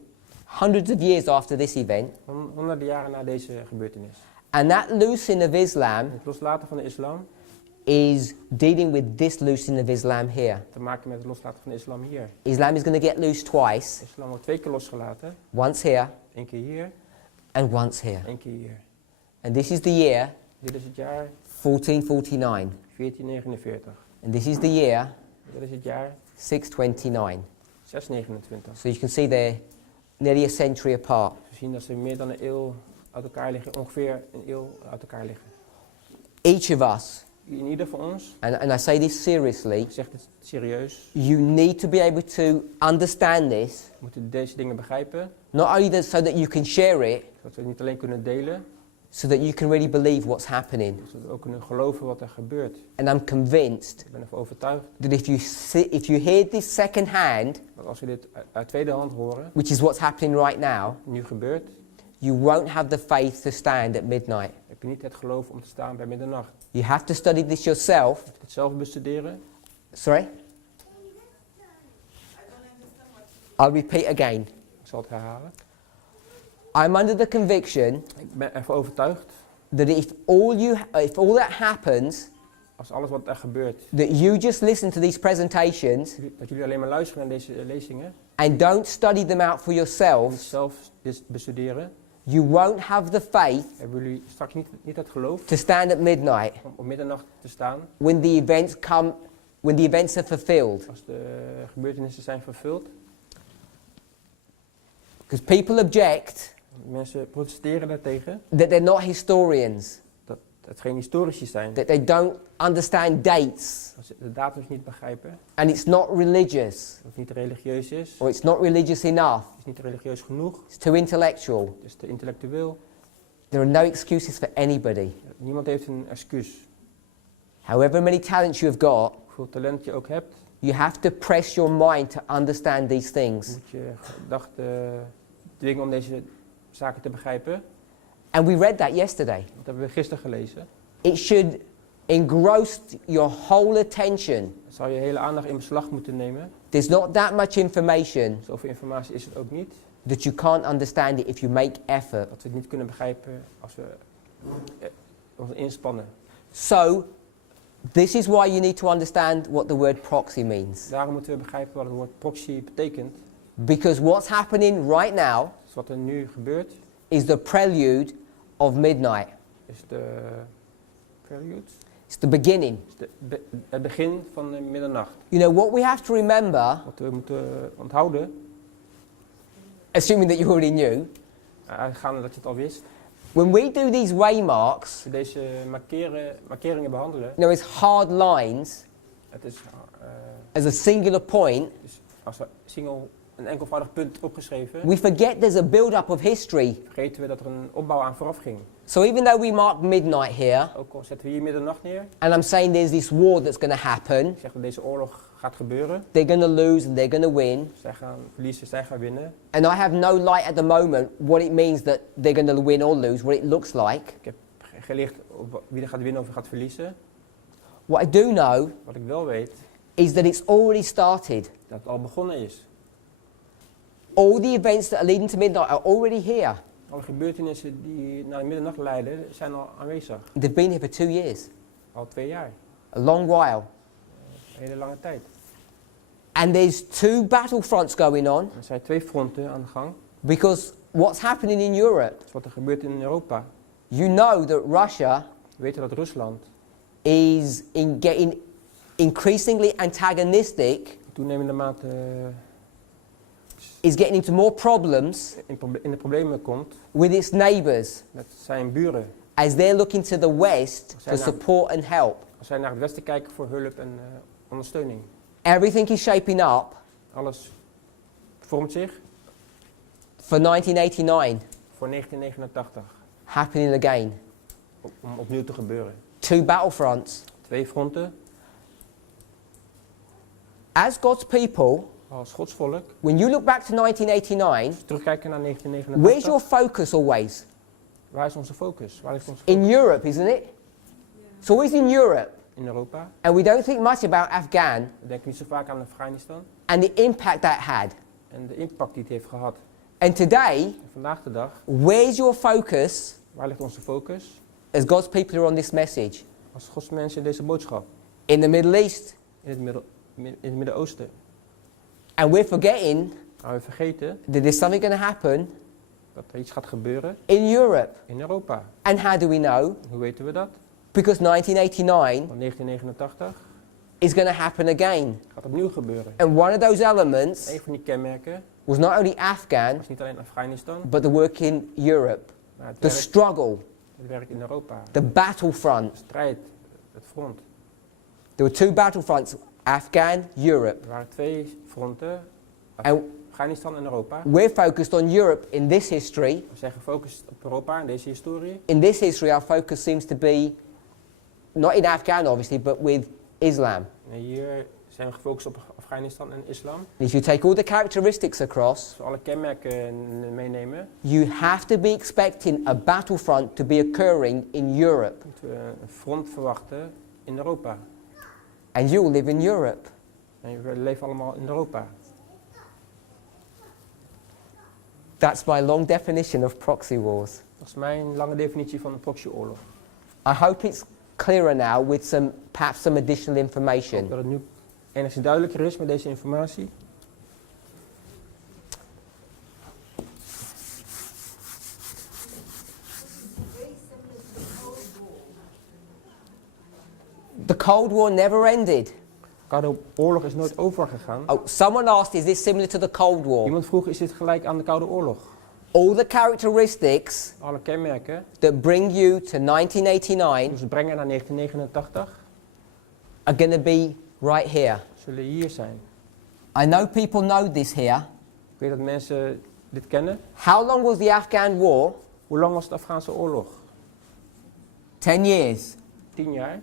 Hundreds of years after this event. Honderden jaren na deze gebeurtenis. And that loosing of Islam Het loslaten van de islam is dealing with this loosening of Islam here. te maken met het loslaten van de islam hier. Islam is going to get loosed twice. Islam wordt 2 keer losgelaten. Once here 1 keer hier, and once here. 1 keer hier. And this is the year Dit is het jaar 1449. 1449. And this is the year Dit is het jaar 629. 629. So you can see they're nearly a century apart. We zien dat ze meer dan een eeuw uit elkaar liggen, ongeveer een eeuw uit elkaar liggen. Each of us, In ieder van ons, and I say this seriously, ik zeg dit serieus, you need to be able to understand this, moeten deze dingen begrijpen, not only so that you can share it, zodat we het niet alleen kunnen delen, so that you can really believe what's happening. zodat we ook kunnen geloven wat er gebeurt. And I'm convinced Ik ben ervan overtuigd that if you hear this secondhand, dat als we dit uit tweede hand horen, which is what's happening right now, nu gebeurt, you won't have the faith to stand at midnight. heb je niet het geloof om te staan bij middernacht. You have to study this yourself. Je moet het zelf bestuderen. Sorry? I'll repeat again. Ik zal het herhalen. I'm under the conviction Ik ben ervan overtuigd, that if all that happens, als alles wat er gebeurt, that you just listen to these presentations dat jullie alleen maar luisteren naar deze lezingen, and don't study them out for en niet yourselves, zelf dit bestuderen, you won't have the faith hebben jullie straks niet het geloof to stand at midnight om op middernacht te staan, when the events are fulfilled. als de gebeurtenissen zijn vervuld. Because people object Mensen protesteren daartegen, that they're not historians, dat het geen historici zijn, that they don't understand dates, dat ze de datums niet begrijpen, and it's not religious, dat het niet religieus is, or it's not religious enough, het is niet religieus genoeg, it's too intellectual. het is te intellectueel. There are no excuses for anybody. Niemand heeft een excuus. However many talents you have got, Hoeveel talent je ook hebt, you have to press your mind to understand these things. moet je gedachten dwingen om deze zaken te begrijpen. And we read that yesterday. Dat hebben we gisteren gelezen. It should engross your whole attention. Dan zou je hele aandacht in beslag moeten nemen. There's not that much information Zoveel informatie is het ook niet. that you can't understand it if you make effort. Dat we het niet kunnen begrijpen als we ons inspannen. So, This is why you need to understand what the word proxy means. Daarom moeten we begrijpen wat het woord proxy betekent. Because what's happening right now Dus wat er nu gebeurt, is the prelude of midnight. is de prelude, It's the beginning. is het begin van de middernacht. You know, what we have to remember, Wat we moeten onthouden, assuming that you already knew, uitgaande dat je het al wist, when we do these waymarks, als we deze markeringen behandelen, you know, it's hard lines het is as a singular point, dus als we een enkelvoudig punt opgeschreven, we forget there's a build-up of history. vergeten we dat er een opbouw aan vooraf ging. So even though we mark midnight here, Ook al zetten we hier middernacht neer, and I'm saying there's this war that's going to happen, ik zeg dat deze oorlog gaat gebeuren, they're going to lose and they're going to win, zij gaan verliezen, zij gaan winnen. and I have no light at the moment what it means that they're going to win or lose, what it looks like. Ik heb geleerd op wie er gaat winnen of gaat verliezen. What I do know Wat ik wel weet, is that it's already started. dat het al begonnen is. All the events that are leading to midnight are already here. Alle gebeurtenissen die naar de middernacht leiden, zijn al aanwezig. They've been here for 2 years, Al 2 jaar. a long while. Een hele lange tijd. And there's 2 battlefronts going on Er zijn 2 fronten aan de gang. because what's happening in Europe, Dat is wat er gebeurt in Europa. you know that Russia We weten dat Rusland is getting increasingly antagonistic, in toenemende mate is getting into more problems in de problemen komt with its neighbours met zijn buren. as they're looking to the West for support and help. Als zij naar het westen kijken voor hulp en ondersteuning. Everything is shaping up Alles vormt zich for 1989 voor 1989 happening again. om opnieuw te gebeuren. 2 battlefronts. 2 fronten. As God's people, Als Gods volk, when you look back to 1989, terugkijken naar where's 1989. your focus always? Waar is onze focus? Waar ligt onze In focus? Europe, isn't it? It's always in Europe. In Europa. And we don't think much about Afghan We denken niet zo vaak aan Afghanistan. and the impact that had. En de impact die het heeft gehad. And today, En vandaag de dag, where's your focus waar ligt onze focus? as God's people are on this message? Als Gods mensen in deze boodschap. In the Middle East. In het Midden-Oosten. And we're forgetting Maar we vergeten that there's something going to happen dat er iets gaat gebeuren in Europe. in Europa. And how do we know? Hoe weten we dat? Because 1989 Want 1989 is going to happen again. gaat opnieuw gebeuren. And one of those elements Een van die kenmerken was not only Afghan, was niet alleen Afghanistan, but the work in Europe. maar The struggle, het werk in Europa. the battlefront. De strijd, het front. There were 2 battlefronts, Afghan, Europe. Er waren 2 fronten, And Afghanistan en Europa. we're focused on Europe in this history. We zijn gefocust op Europa in deze historie. In this history, our focus seems to be not in Afghan, obviously, but with Islam. En hier zijn we gefocust op Afghanistan en islam. And if you take all the characteristics across, Als we alle kenmerken meenemen, you have to be expecting a battlefront to be occurring in Europe. moeten we een front verwachten in Europa. And you will live in Europe. En we leven allemaal in Europa. That's my long definition of proxy wars. Dat is mijn lange definitie van een proxyoorlog. I hope it's clearer now with perhaps some additional Ik information. hoop dat het nu enigszins duidelijker is met deze informatie. The Cold War never ended. De Koude Oorlog is nooit overgegaan. Oh, someone asked, is this similar to the Cold War? Iemand vroeg, is dit gelijk aan de Koude Oorlog? All the characteristics Alle kenmerken that bring you to 1989 die ze brengen naar 1989 are going to be right here. zullen hier zijn. I know people know this here. Ik weet dat mensen dit kennen. How long was the Afghan war? Hoe lang was de Afghaanse oorlog? 10 years. 10 jaar.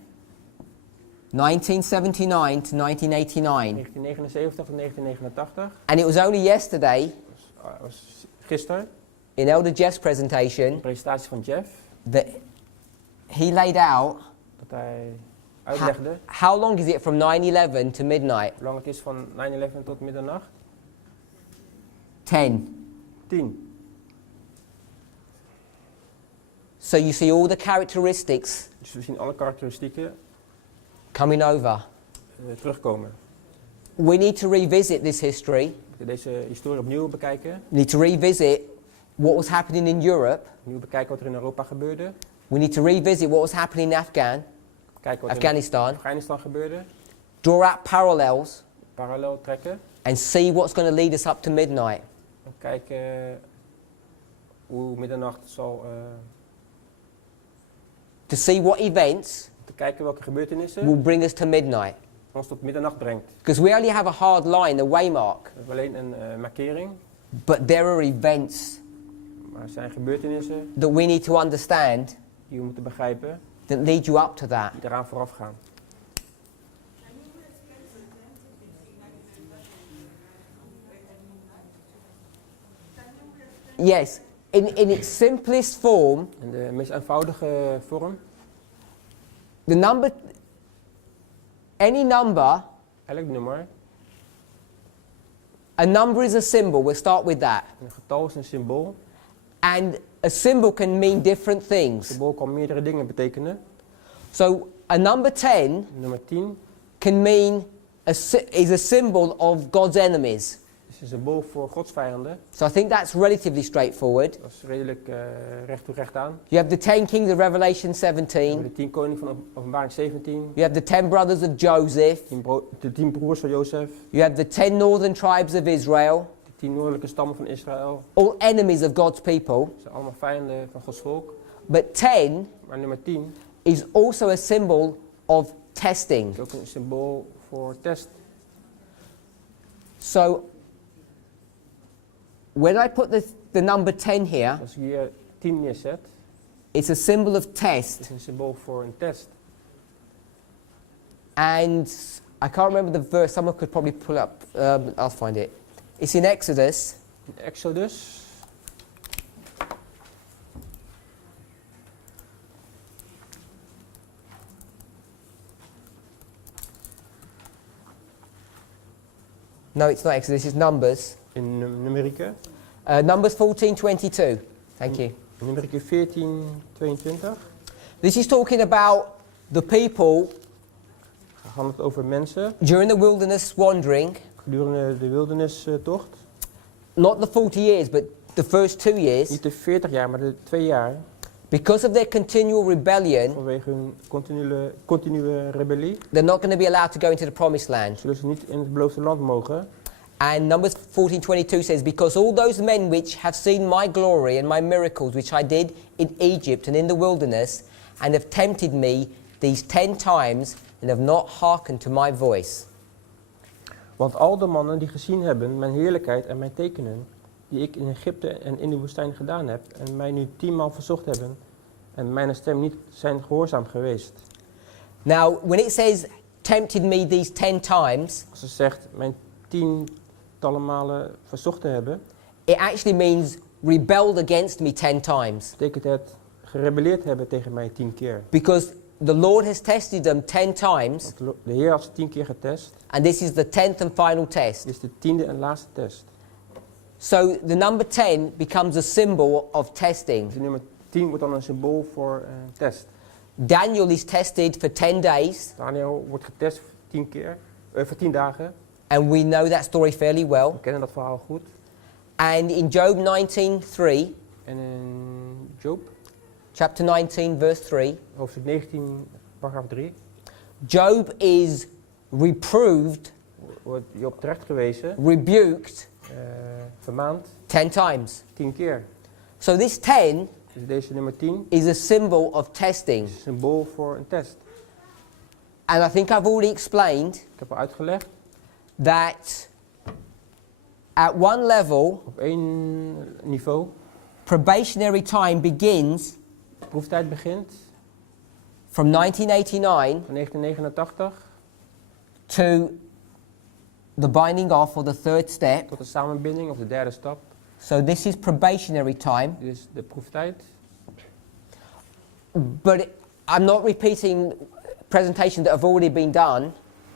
1979 to 1989. 1979 tot 1989. And it was only yesterday, Was gisteren, in Elder Jeff's presentation, de presentatie van Jeff, that he laid out dat hij uitlegde how long is it from 9/11 to midnight? hoe lang het is van 9/11 tot middernacht. 10. 10. So you see all the characteristics Dus we zien alle karakteristieken coming over. Terugkomen. We need to revisit this history. Deze historie opnieuw bekijken. We need to revisit what was happening in Europe. Opnieuw bekijken wat er in Europa gebeurde. We need to revisit what was happening in Kijken wat er in Afghanistan. Afghanistan gebeurde. Draw out parallels Parallel trekken. and see what's going to lead us up to midnight. En kijken hoe middernacht zal... To see what events te kijken welke gebeurtenissen will bring us to midnight. ons tot middernacht brengt. Because we only have a hard line, a waymark. We hebben alleen een markering. But there are events Maar er zijn gebeurtenissen that we need to understand die we moeten begrijpen. that lead you up to that. Die eraan vooraf gaan. Yes, in its simplest form, In de meest eenvoudige vorm. the number, any number, Elk nummer. a number is a symbol, we'll start with that. Een getal is een symbool. And a symbol can mean different Een things. symbool kan meerdere dingen betekenen. So a number 10 Nummer 10 can mean, is a symbol of God's enemies. is een symbool voor Gods vijanden. So I think that's relatively straightforward. Dat is redelijk recht toe recht aan. You have the 10 kings of Revelation We hebben 17. de 10 koningen van Openbaring 17. You have the 10 brothers of Joseph. De 10 broers van Jozef. You have the 10 northern tribes of Israel. De 10 noordelijke stammen van Israël. All enemies of God's people. Ze zijn allemaal vijanden van Gods volk. But 10 Maar nummer 10 is also a symbol of testing. is ook een symbool voor test. So when I put the number 10 here, Als ik hier 10 neerzet, it's a symbol of is test. een symbool voor een test. And I can't remember the verse, someone could probably pull up, I'll find it. It's in Exodus. In Exodus. No, it's not Exodus, it's Numbers. In Numerieke. Numbers 14:22. Thank you. In Numerieke 14, 22. This is talking about the people Gaat het over mensen during the wilderness wandering, gedurende de wildernistocht. not the 40 years, but the first 2 years, Niet de 40 jaar, maar de 2 jaar. because of their continual rebellion, Vanwege hun continue rebellie. they're not going to be allowed to go into the promised land. Zullen ze niet in het beloofde land mogen. And Numbers 14:22 says, because all those men which have seen my glory and my miracles which I did in Egypt and in the wilderness, and have tempted me these 10 times, and have not hearkened to my voice. Want al de mannen die gezien hebben mijn heerlijkheid en mijn tekenen, die ik in Egypte en in de woestijn gedaan heb, en mij nu 10 maal verzocht hebben, en mijn stem niet zijn gehoorzaam geweest. Now, when it says, tempted me these 10 times, Als ze zegt mijn 10-tallen malen verzocht te hebben, it actually means rebelled against me 10 times. betekent het gerebelleerd hebben tegen mij 10 keer. Because the Lord has tested them 10 times, Want de Heer had ze 10 keer getest. and this is the 10th and final test. Dit is de 10e en laatste test. So the number 10 becomes a symbol of testing. Dus de nummer 10 wordt dan een symbool voor een test. Daniel is tested for 10 days, Daniel wordt getest voor 10 keer, voor 10 dagen. and we know that story fairly well. We kennen dat verhaal goed. And in Job 19:3, En in Job, chapter 19, verse 3, hoofdstuk 19, paragraaf 3, Job is reproved, wordt Job terecht gewezen, rebuked vermaand 10 times. 10 keer. So this 10 Dus deze nummer 10 is a symbol of testing. is een symbool voor een test. And I think I've already explained Ik heb al uitgelegd, that at one level, op één niveau, probationary time begins de proeftijd begint from 1989 van 1989 to the binding off, or the third step. tot de samenbinding of de derde stap. So this is probationary time. Dit is de proeftijd. But I'm not repeating presentations that have already been done,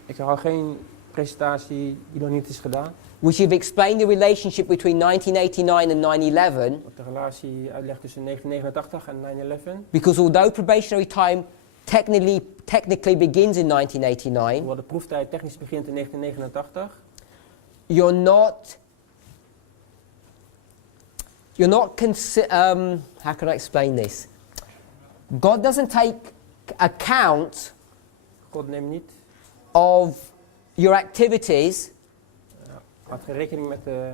Ik herhaal geen presentatie die nog niet is gedaan. which have explained the relationship between 1989 and 9/11. Wat de relatie uitlegt tussen 1989 en 9/11. Because although probationary time technically begins in 1989, Hoewel de proeftijd technisch begint in 1989, you're not how can I explain this? God doesn't take account God neemt niet, of your activities houdt geen rekening met de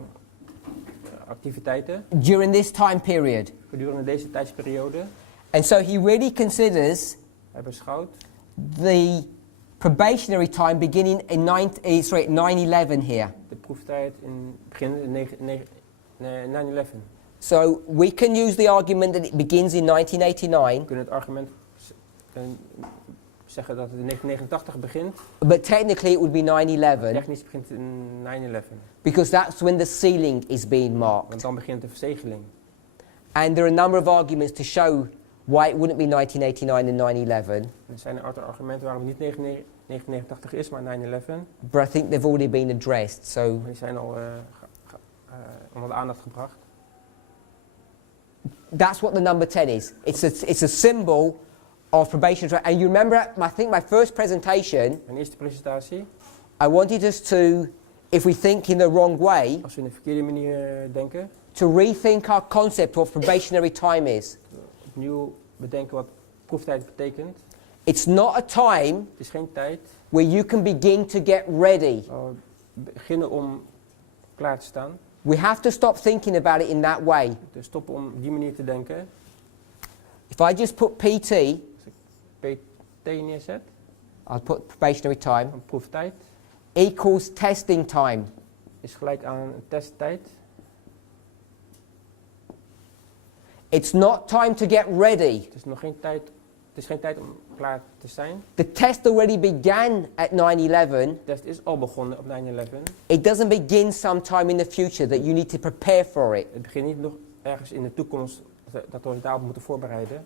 activiteiten during this time period. gedurende deze tijdsperiode. And so he really considers Hij beschouwt the probationary time beginning in 9/11 here. de proeftijd in begin 9/11. So we can use the argument that it begins in 1989, We kunnen het argument zeggen dat het in 1989 begint. but technically it would be 9/11 Technisch begint het in 9/11. because that's when the sealing is being Want marked. dan begint de verzegeling. And there are a number of arguments to show why it wouldn't be 1989 and 9/11, Er zijn een aantal argumenten waarom het niet 1989 is, maar 9/11. but I think they've already been addressed. So Maar die zijn al onder de aandacht gebracht. that's what the number 10 is. It's a symbol of probation. And you remember, I think my first presentation, Mijn eerste presentatie, I wanted us to, if we think in the wrong way, als we in de verkeerde manier denken, to rethink our concept of probationary time is. opnieuw bedenken wat proeftijd betekent. It's not a time Het is geen tijd where you can begin to get ready. waar we beginnen om klaar te staan. We have to stop thinking about it in that way. Dus stoppen om op die manier te denken. If I just put PT, PT neerzet, I'll put probationary time, een proeftijd, equals testing time. is gelijk aan een testtijd. It's not time to get ready. Het is nog geen tijd, het is geen tijd om klaar te zijn. The test already began at 9/11. De test is al begonnen op 9/11. It doesn't begin sometime in the future that you need to prepare for it. Het begint niet nog ergens in de toekomst dat we ons daarop moeten voorbereiden.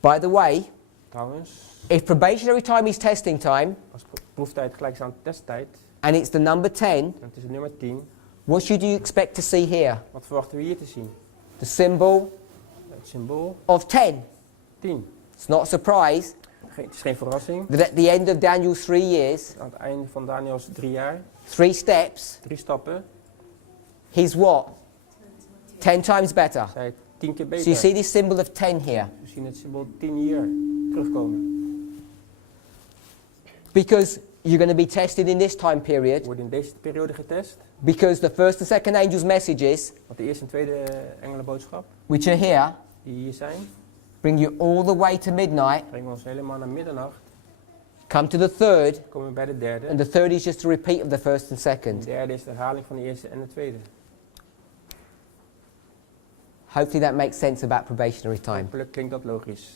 By the way, Trouwens, if probationary time is testing time, als proeftijd gelijk is aan testtijd, and it's the number 10, en het is het nummer 10, what should you expect to see here? wat verwachten we hier te zien? The symbol Het symbool of 10. 10. It's not a surprise Het is geen verrassing. that at the end of Daniel's 3 years, Aan het einde van Daniels 3 jaar, 3 steps, 3 stappen, he's what? 10 times better. zij 10 keer So beter. you see this symbol of 10 here. We zien het symbool 10 hier terugkomen. Because you're going to be tested in this time We period. worden in deze periode getest. Because the first and second angel's messages, Want de eerste en tweede engelenboodschap, which are here, die hier zijn, bring you all the way to midnight, brengen ons helemaal naar middernacht. come to the third, Komen we bij de derde. and the third is just a repeat of the first and De second. derde is de herhaling van de eerste en de tweede. Hopefully that makes sense about probationary time. Hopelijk klinkt dat logisch.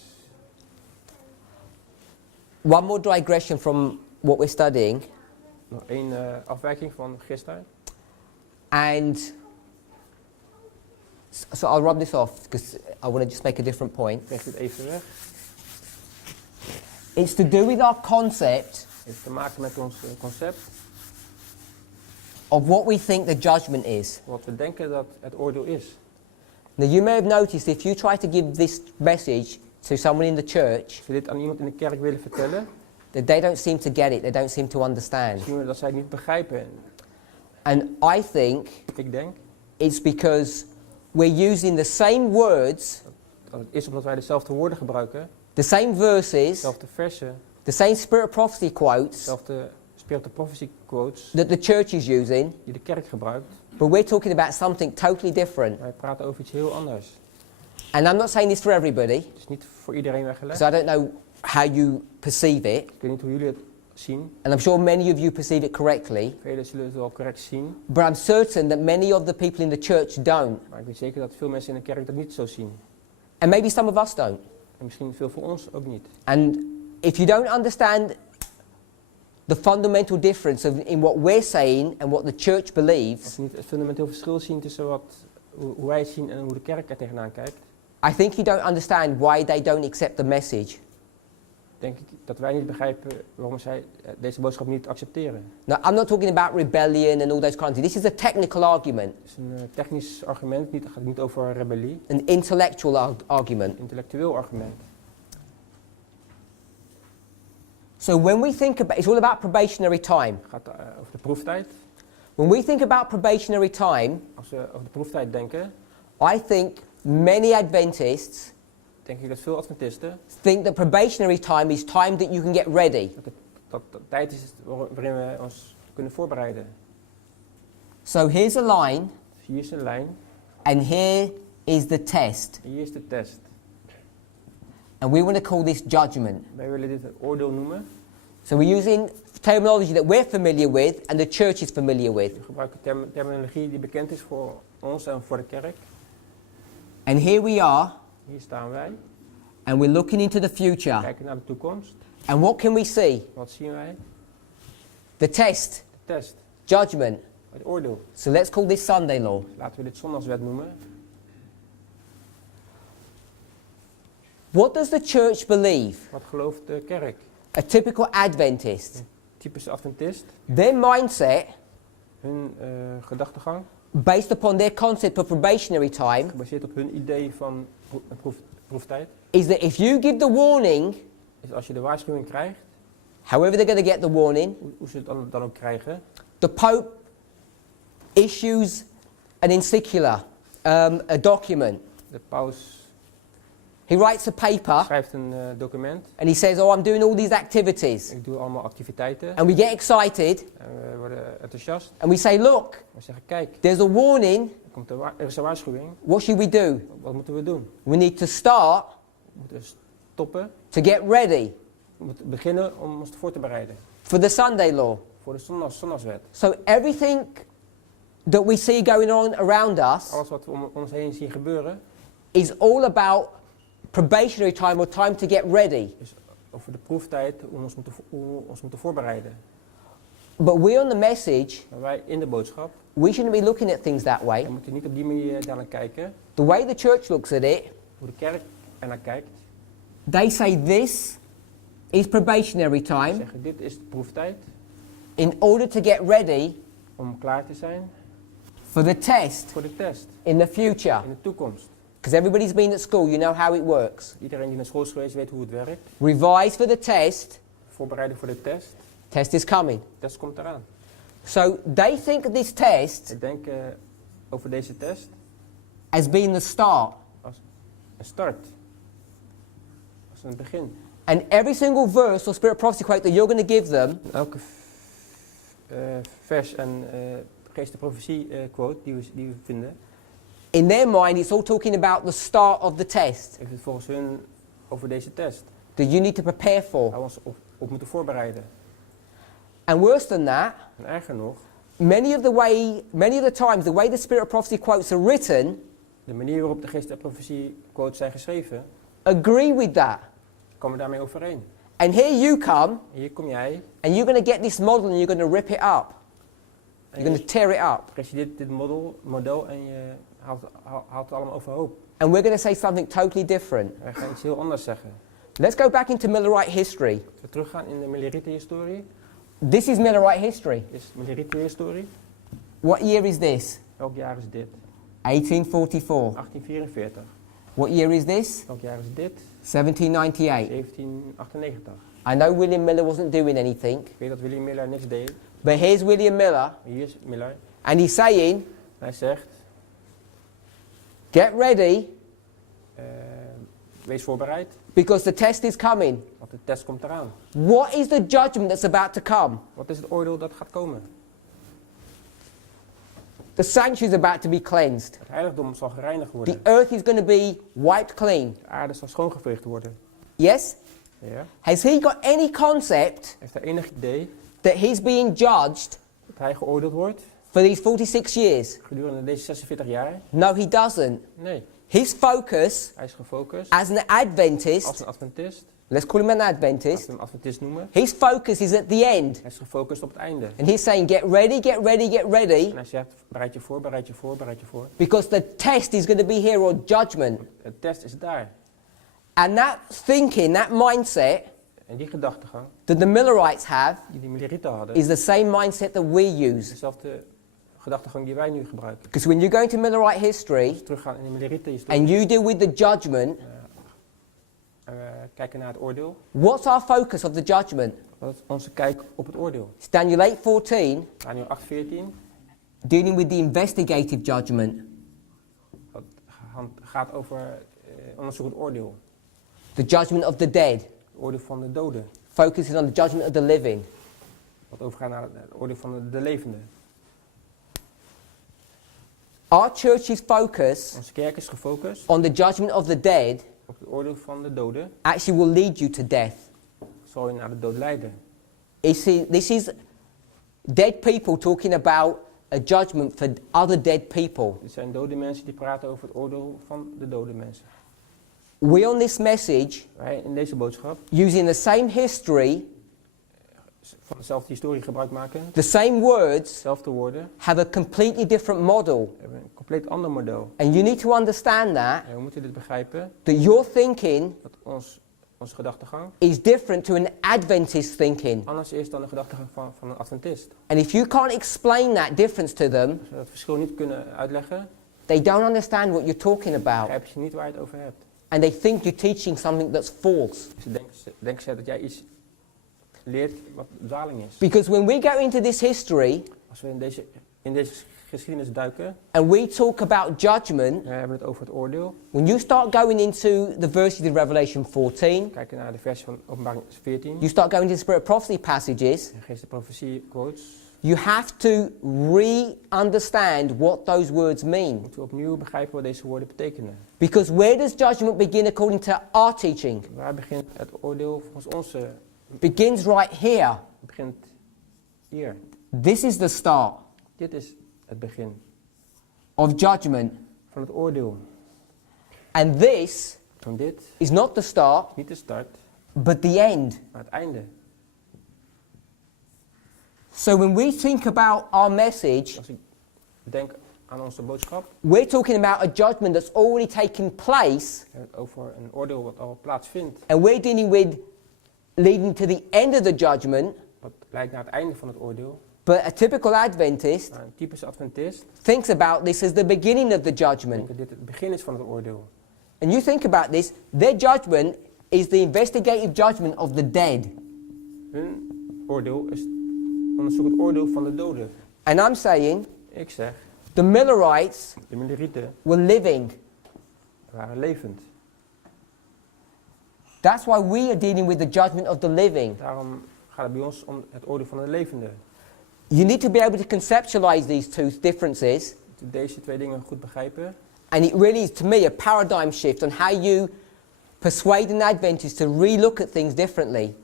One more digression from what we're studying, Nog één afwijking van gisteren. and so I'll rub this off because I want to just make a different point. Ik leg dit even weg. It's to do with our concept Het heeft te maken met ons concept. of what we think the judgment is. Wat we denken dat het oordeel is. Now you may have noticed if you try to give this message to someone in the church, Als we dit aan iemand in de kerk willen vertellen, that they don't seem to get it, they don't seem to understand. zien we dat zij het niet begrijpen. And I think Ik denk it's because we're using the same words, dat het is omdat wij dezelfde woorden gebruiken, the same verses, dezelfde versen, the same spirit of prophecy quotes dezelfde spirit of prophecy quotes that the church is using, die de kerk gebruikt. but we're talking about something totally different. Wij praten over iets heel anders. And I'm not saying this for everybody, Het is niet voor iedereen weggelegd. because I don't know how you perceive it, Ik weet niet hoe jullie het zien. and I'm sure many of you perceive it correctly, Velen zullen het wel correct zien. but I'm certain that many of the people in the church don't, Maar ik weet zeker dat veel mensen in de kerk dat niet zo zien. and maybe some of us don't. En misschien veel van ons ook niet. And if you don't understand the fundamental difference in what we're saying and what the church Als believes, we niet het fundamenteel verschil zien tussen hoe wij het zien en hoe de kerk er tegenaan kijkt, I think you don't understand why they don't accept the message. denk ik dat wij niet begrijpen waarom zij deze boodschap niet accepteren. Now, I'm not talking about rebellion and all those kinds of things. This is a technical argument, Het is een technisch argument, het gaat niet over rebellie, an intellectual argument. intellectueel argument. So when we think about, it's all about probationary time. Het gaat over de proeftijd. When we think about probationary time, Als we over de proeftijd denken, I think many Adventists denk ik dat veel Adventisten think that probationary time is time that you can get ready. dat tijd is waarin we ons kunnen voorbereiden. So here's a line, Hier is een lijn, and here is the test. hier is de test. And we want to call this judgment. Wij willen dit een oordeel noemen. So we're using terminology that we're familiar with and the church is familiar with. We gebruiken terminologie die bekend is voor ons en voor de kerk. And here we are, Hier staan wij, and we're looking into the future. kijken naar de toekomst. And what can we see? Wat zien wij? The test, De test, judgment. het oordeel. So let's call this Sunday law. Laten we dit zondagswet noemen. What does the church believe? Wat gelooft de kerk? A typical Adventist. Typische Adventist, Their mindset, hun gedachtegang, based upon their concept of probationary time, gebaseerd op hun idee van proeftijd, is that if you give the warning, is als je de waarschuwing krijgt, however they're going to get the warning, hoe ze het dan ook krijgen, the Pope issues an encyclical, a document. de paus He writes a paper schrijft een document, and he says, oh, I'm doing all these activities. ik doe allemaal activiteiten, And we get excited en we worden enthousiast. and we say, look, We zeggen, kijk, there's a warning. er is een waarschuwing, What should we do? wat moeten we doen? We need to start We moeten stoppen, to get ready we moeten beginnen om ons voor te bereiden for the Sunday law. voor de zondagswet. So everything that we see going on around us Alles wat we om ons heen zien gebeuren, is all about probationary time or time to get ready. is over de proeftijd, hoe we ons moeten voorbereiden. But we on the message, Maar wij in de boodschap, we shouldn't be looking at things that way. we moeten niet op die manier daarnaar kijken. The way the church looks at it, Hoe de kerk ernaar kijkt, they say this is probationary time zeggen dit is de proeftijd in order to get ready om klaar te zijn for the test voor de test in the future. in de toekomst. Because everybody's been at school, you know how it works. Iedereen die naar school is geweest weet hoe het werkt. Revise for the test, Voorbereiden voor de test. test is coming. De test komt eraan. So they think of this test Ze denken over deze test as being the start. als een start. Als een begin. And every single verse or spirit prophecy quote that you're going to give them Elke vers en geest de profetie quote die we vinden, in their mind, it's all talking about the start of the test heeft het volgens hun over deze test. that you need to prepare for. Waar we ons op moeten voorbereiden. And worse than that, En erger nog, many of the times, the way the spirit of prophecy quotes are written, de manier waarop de geest de profetie quotes zijn geschreven, agree with that. komen we daarmee overeen. And here you come, En hier kom jij and you're going to get this model and you're going to rip it up. en You're going to tear it up. krijg je dit model en je haalt het allemaal overhoop. And we're going to say something totally different. Wij gaan iets heel anders zeggen. Let's go back into Millerite history. Als we teruggaan in de Millerite-historie, This is Millerite history. is Millerite-historie. What year is this? Welk jaar is dit? 1844. 1844. What year is this? Welk jaar is dit? 1798. 1798. I know William Miller wasn't doing anything, Ik weet dat William Miller niks deed. but here's William Miller, Maar hier is Miller. and he's saying, Hij zegt, get ready, wees voorbereid, because the test is coming. want de test komt eraan. What is the judgment that's about to come? Wat is het oordeel dat gaat komen? The sanctuary is about to be cleansed. Het heiligdom zal gereinigd worden. The earth is going to be wiped clean. De aarde zal schoongeveegd worden. Yes? Ja. Has he got any concept Heeft hij enig idee that he's being judged dat hij geoordeeld wordt for these 46 years? gedurende deze 46 jaar? No, he doesn't. Nee. His focus Hij is gefocust as an Adventist, als een Adventist. let's call him an Laten Adventist, we hem Adventist noemen. his focus is at the end. Hij is gefocust op het einde. And he's saying, get ready, get ready, get ready, En hij zegt, bereid je voor, bereid je voor, bereid je voor. because the test is going to be here, or judgment. Het test is daar. And that thinking, that mindset En die gedachtegang that the Millerites have die de Millerieten hadden, is the same mindset that we use. dezelfde gedachtegang die wij nu gebruiken. Because when you go into Millerite Als history we teruggaan in de Millerite-historie and you deal with the judgment, En we kijken naar het oordeel. What's our focus of the judgment? Wat is onze kijk op het oordeel? It's Daniel 8:14, Daniel 8:14. dealing with the investigative judgment. Dat gaat over onderzoek het oordeel. The judgment of the dead, Het oordeel van de doden. focusing on the judgment of the living. Wat overgaat naar het oordeel van de levenden. Our church's focus Onze kerk is gefocust on the judgment of the dead op het oordeel van de doden. actually will lead you to death. Zal je naar de dood leiden. You see, this is dead people talking about a judgment for other dead people. Dit zijn dode mensen die praten over het oordeel van de dode mensen. We on this message, Wij in deze boodschap using the same history, van dezelfde historie gebruik maken. the same words, Dezelfde woorden. have a completely different model. We hebben een compleet ander model. And you need to understand that, En we moeten dit begrijpen. that your thinking Dat onze gedachtegang is different to an Adventist thinking. anders is dan de gedachtegang van een Adventist. And if you can't explain that difference to them, Als we dat verschil niet kunnen uitleggen, they don't understand what you're talking about. begrijp je niet waar je het over hebt. And they think you're teaching something that's false. Denken ze dat jij iets leert wat dwaling is. Because when we go into this history Als we in deze geschiedenis duiken, and we talk about judgment, dan hebben we het over het oordeel. when you start going into the verses in Revelation 14, Kijken naar de versie van Openbaring 14. you start going into the spirit of prophecy passages, En geest de profetie quotes. you have to re-understand what those words mean. Moeten we opnieuw begrijpen wat deze woorden betekenen. Because where does judgment begin according to our teaching? Waar begint het oordeel volgens onze? It begins right here. Het begint hier. This is the start Dit is het begin of judgment. van het oordeel. And this En dit is not the start, is niet de start, but the end. maar het einde. So when we think about our message, Als ik denk aan onze boodschap, we're talking about a judgment that's already taken place, hebben we het over een oordeel wat al plaatsvindt. and we're dealing with leading to the end of the judgment. Wat leidt naar het einde van het oordeel. But a typical Adventist Maar een typische Adventist thinks about this as the beginning of the judgment. denkt dat dit het begin is van het oordeel. And you think about this, their judgment is the investigative judgment of the dead. Hun oordeel is onderzoek het oordeel van de doden. And I'm saying Ik zeg, the Millerites de Millerieten were living. waren levend. That's why we are dealing with the judgment of the living. Daarom gaat het bij ons om het oordeel van de levenden. You need to be able to conceptualize these two differences. Deze twee dingen goed begrijpen. And it really is to me a paradigm shift on how you persuade an Adventist to re-look at things differently.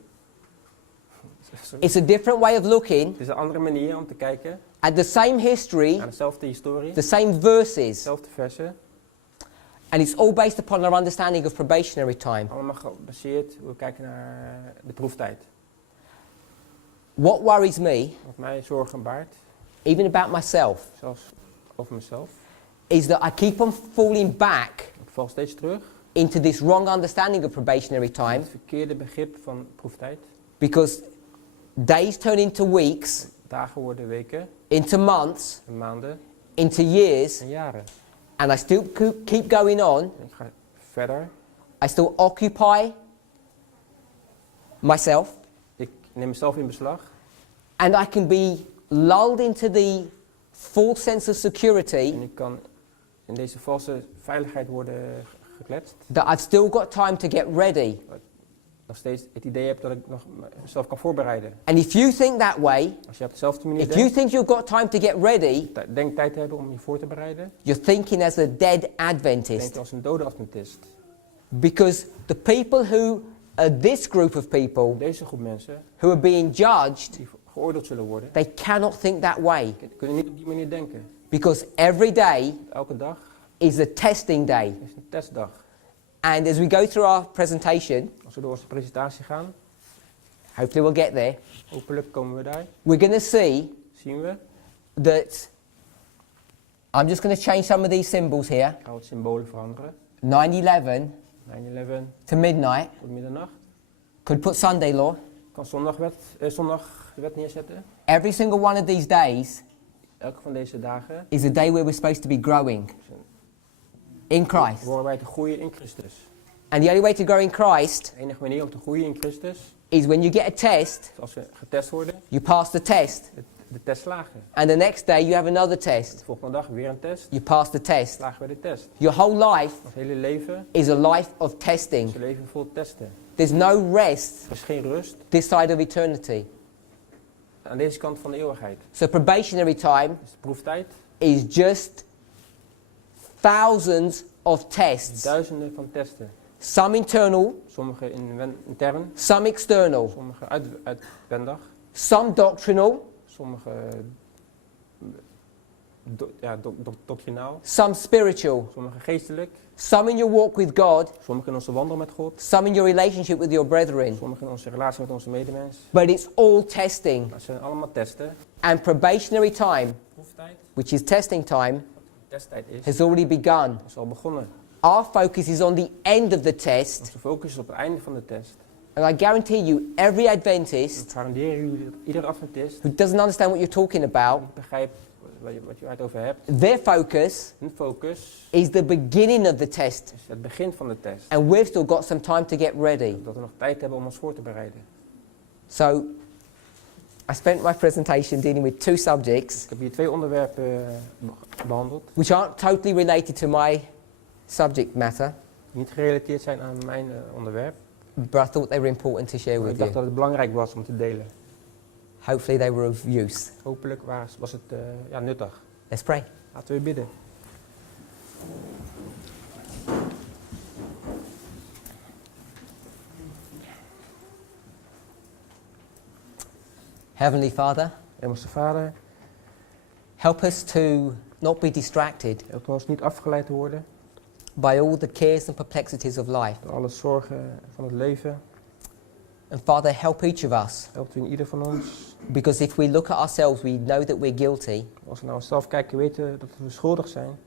It's a different way of looking Het is een andere manier om te kijken at the same history, naar dezelfde historie, the same verses, dezelfde versen. and it's all based upon our understanding of probationary time. Allemaal gebaseerd hoe we kijken naar de proeftijd. What worries me, Wat mij zorgen baart, even about myself, zelfs over mezelf. is that I keep on falling back Ik val steeds terug into this wrong understanding of probationary in time het verkeerde begrip van proeftijd. because days turn into weeks, Dagen worden weken, into months, en maanden into years, en jaren. and I still keep going on. En ik ga verder. I still occupy myself, Ik neem mezelf in beslag. and I can be lulled into the false sense of security En ik kan in deze valse veiligheid worden gekletst. that I've still got time to get ready. Nog steeds het idee heb dat ik nog mezelf kan voorbereiden. And if you think that way, Als je op dezelfde manier if you denkt, think you've got time to get ready, denk tijd te hebben om je voor te bereiden, you're thinking as a dead denk Adventist. je als een dode Adventist. Because the people who are this group of people Deze groep mensen, who are being judged, die geoordeeld zullen worden, they cannot think that way. kunnen niet op die manier denken. Because every day Elke dag is a testing day. is een testdag. And as we go through our presentation, Als we door onze presentatie gaan, hopefully we'll get there, hopelijk komen we daar, we're going to see zien we, that I'm just going to change some of these symbols here. gaan we het symbolen veranderen. 9/11 9/11 to midnight. tot middernacht. Could put Sunday law. Ik kan zondag de wet neerzetten. Every single one of these days Elke van deze dagen is a day where we're supposed to be growing in Christ. horen wij te groeien in Christus. And the only way to grow in Christ De enige manier om te groeien in Christus is when you get a test, is als we getest worden, you pass the test. de test slagen. And the next day you have another test. De volgende dag weer een test, You pass the test. slagen we de test. Your whole life Ons hele leven is a life of testing. is een leven vol testen. There's no rest Er is geen rust this side of eternity. aan deze kant van de eeuwigheid. So probationary time Dus de proeftijd, is just thousands of tests. duizenden van testen. Some internal, Sommige intern, some external, sommige uitwendig, some doctrinal, sommige doctrinaal, some spiritual, sommige geestelijk, some in your walk with God, sommige in onze wandel met God, some in your relationship with your brethren. sommige in onze relatie met onze medemens. But it's all testing. Dat zijn allemaal testen. And probationary time, Proeftijd, which is testing time, testtijd is, has already begun. is al begonnen. Our focus is on the end of the test. Onze focus is op het einde van de test. And I guarantee you, every Adventist Ik garandeer u dat ieder Adventist who doesn't understand what you're talking about, niet begrijpt wat je het over hebt. their focus Hun focus is the beginning of the test. is het begin van de test. And we've still got some time to get ready. Dat we nog tijd hebben om ons voor te bereiden. So, I spent my presentation dealing with two subjects, Ik heb hier 2 onderwerpen behandeld, which aren't totally related to my subject matter, die niet gerelateerd zijn aan mijn onderwerp. but I thought they were important to share Maar with ik dacht you. dat het belangrijk was om te delen. Hopefully they were of use. Hopelijk was het nuttig. Let's pray. Laten we bidden. Heavenly Father, Hemelse Vader, help us to not be distracted help ons niet afgeleid te worden by all the cares and perplexities of life. door alle zorgen van het leven. And Father, help each of us, Helpt u in ieder van ons. because if we look at ourselves, we know that we're guilty. Als we naar onszelf kijken, weten dat we schuldig zijn.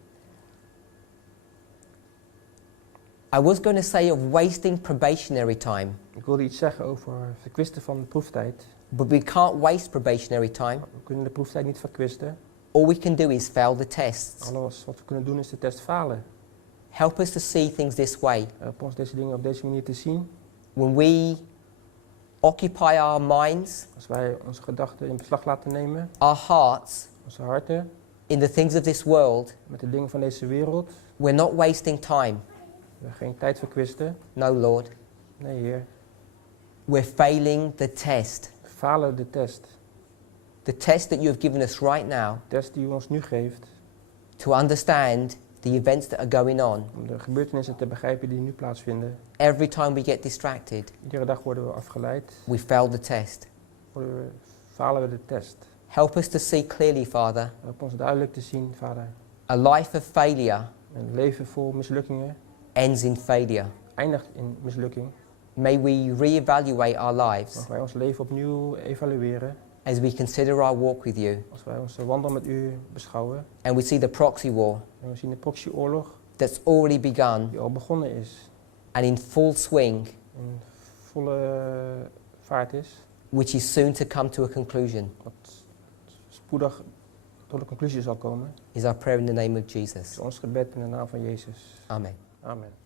I was going to say of wasting probationary time, Ik wilde iets zeggen over verkwisten van de proeftijd. but we can't waste probationary time. We kunnen de proeftijd niet verkwisten. All we can do is fail the tests. Alles wat we kunnen doen is de test falen. Help us to see things this way. Help ons deze dingen op deze manier te zien. When we occupy our minds, Als wij onze gedachten in beslag laten nemen, our hearts, onze harten, in the things of this world, met de dingen van deze wereld, we're not wasting time. we geen tijd verkwisten. No, Lord. Nee, Heer. We're failing the test. We falen de test. The test that you have given us right now De test die u ons nu geeft, to understand the events that are going on. om de gebeurtenissen te begrijpen die nu plaatsvinden. Every time we get distracted, Iedere dag worden we afgeleid, we fail the test. falen we de test. Help us to see clearly, Father. Help ons duidelijk te zien, Vader. A life of failure Een leven vol mislukkingen ends in failure. eindigt in mislukking. May we reevaluate our lives Mogen wij ons leven opnieuw evalueren. as we consider our walk with you. Als wij onze wandel met u beschouwen. And we see the proxy war En we zien de proxyoorlog that's already begun die al begonnen is. and in full swing, In volle vaart is. which is soon to come to a conclusion, Wat spoedig tot een conclusie zal komen. is our prayer in the name of Dat Jesus. is ons gebed in de naam van Jezus. Amen. Amen.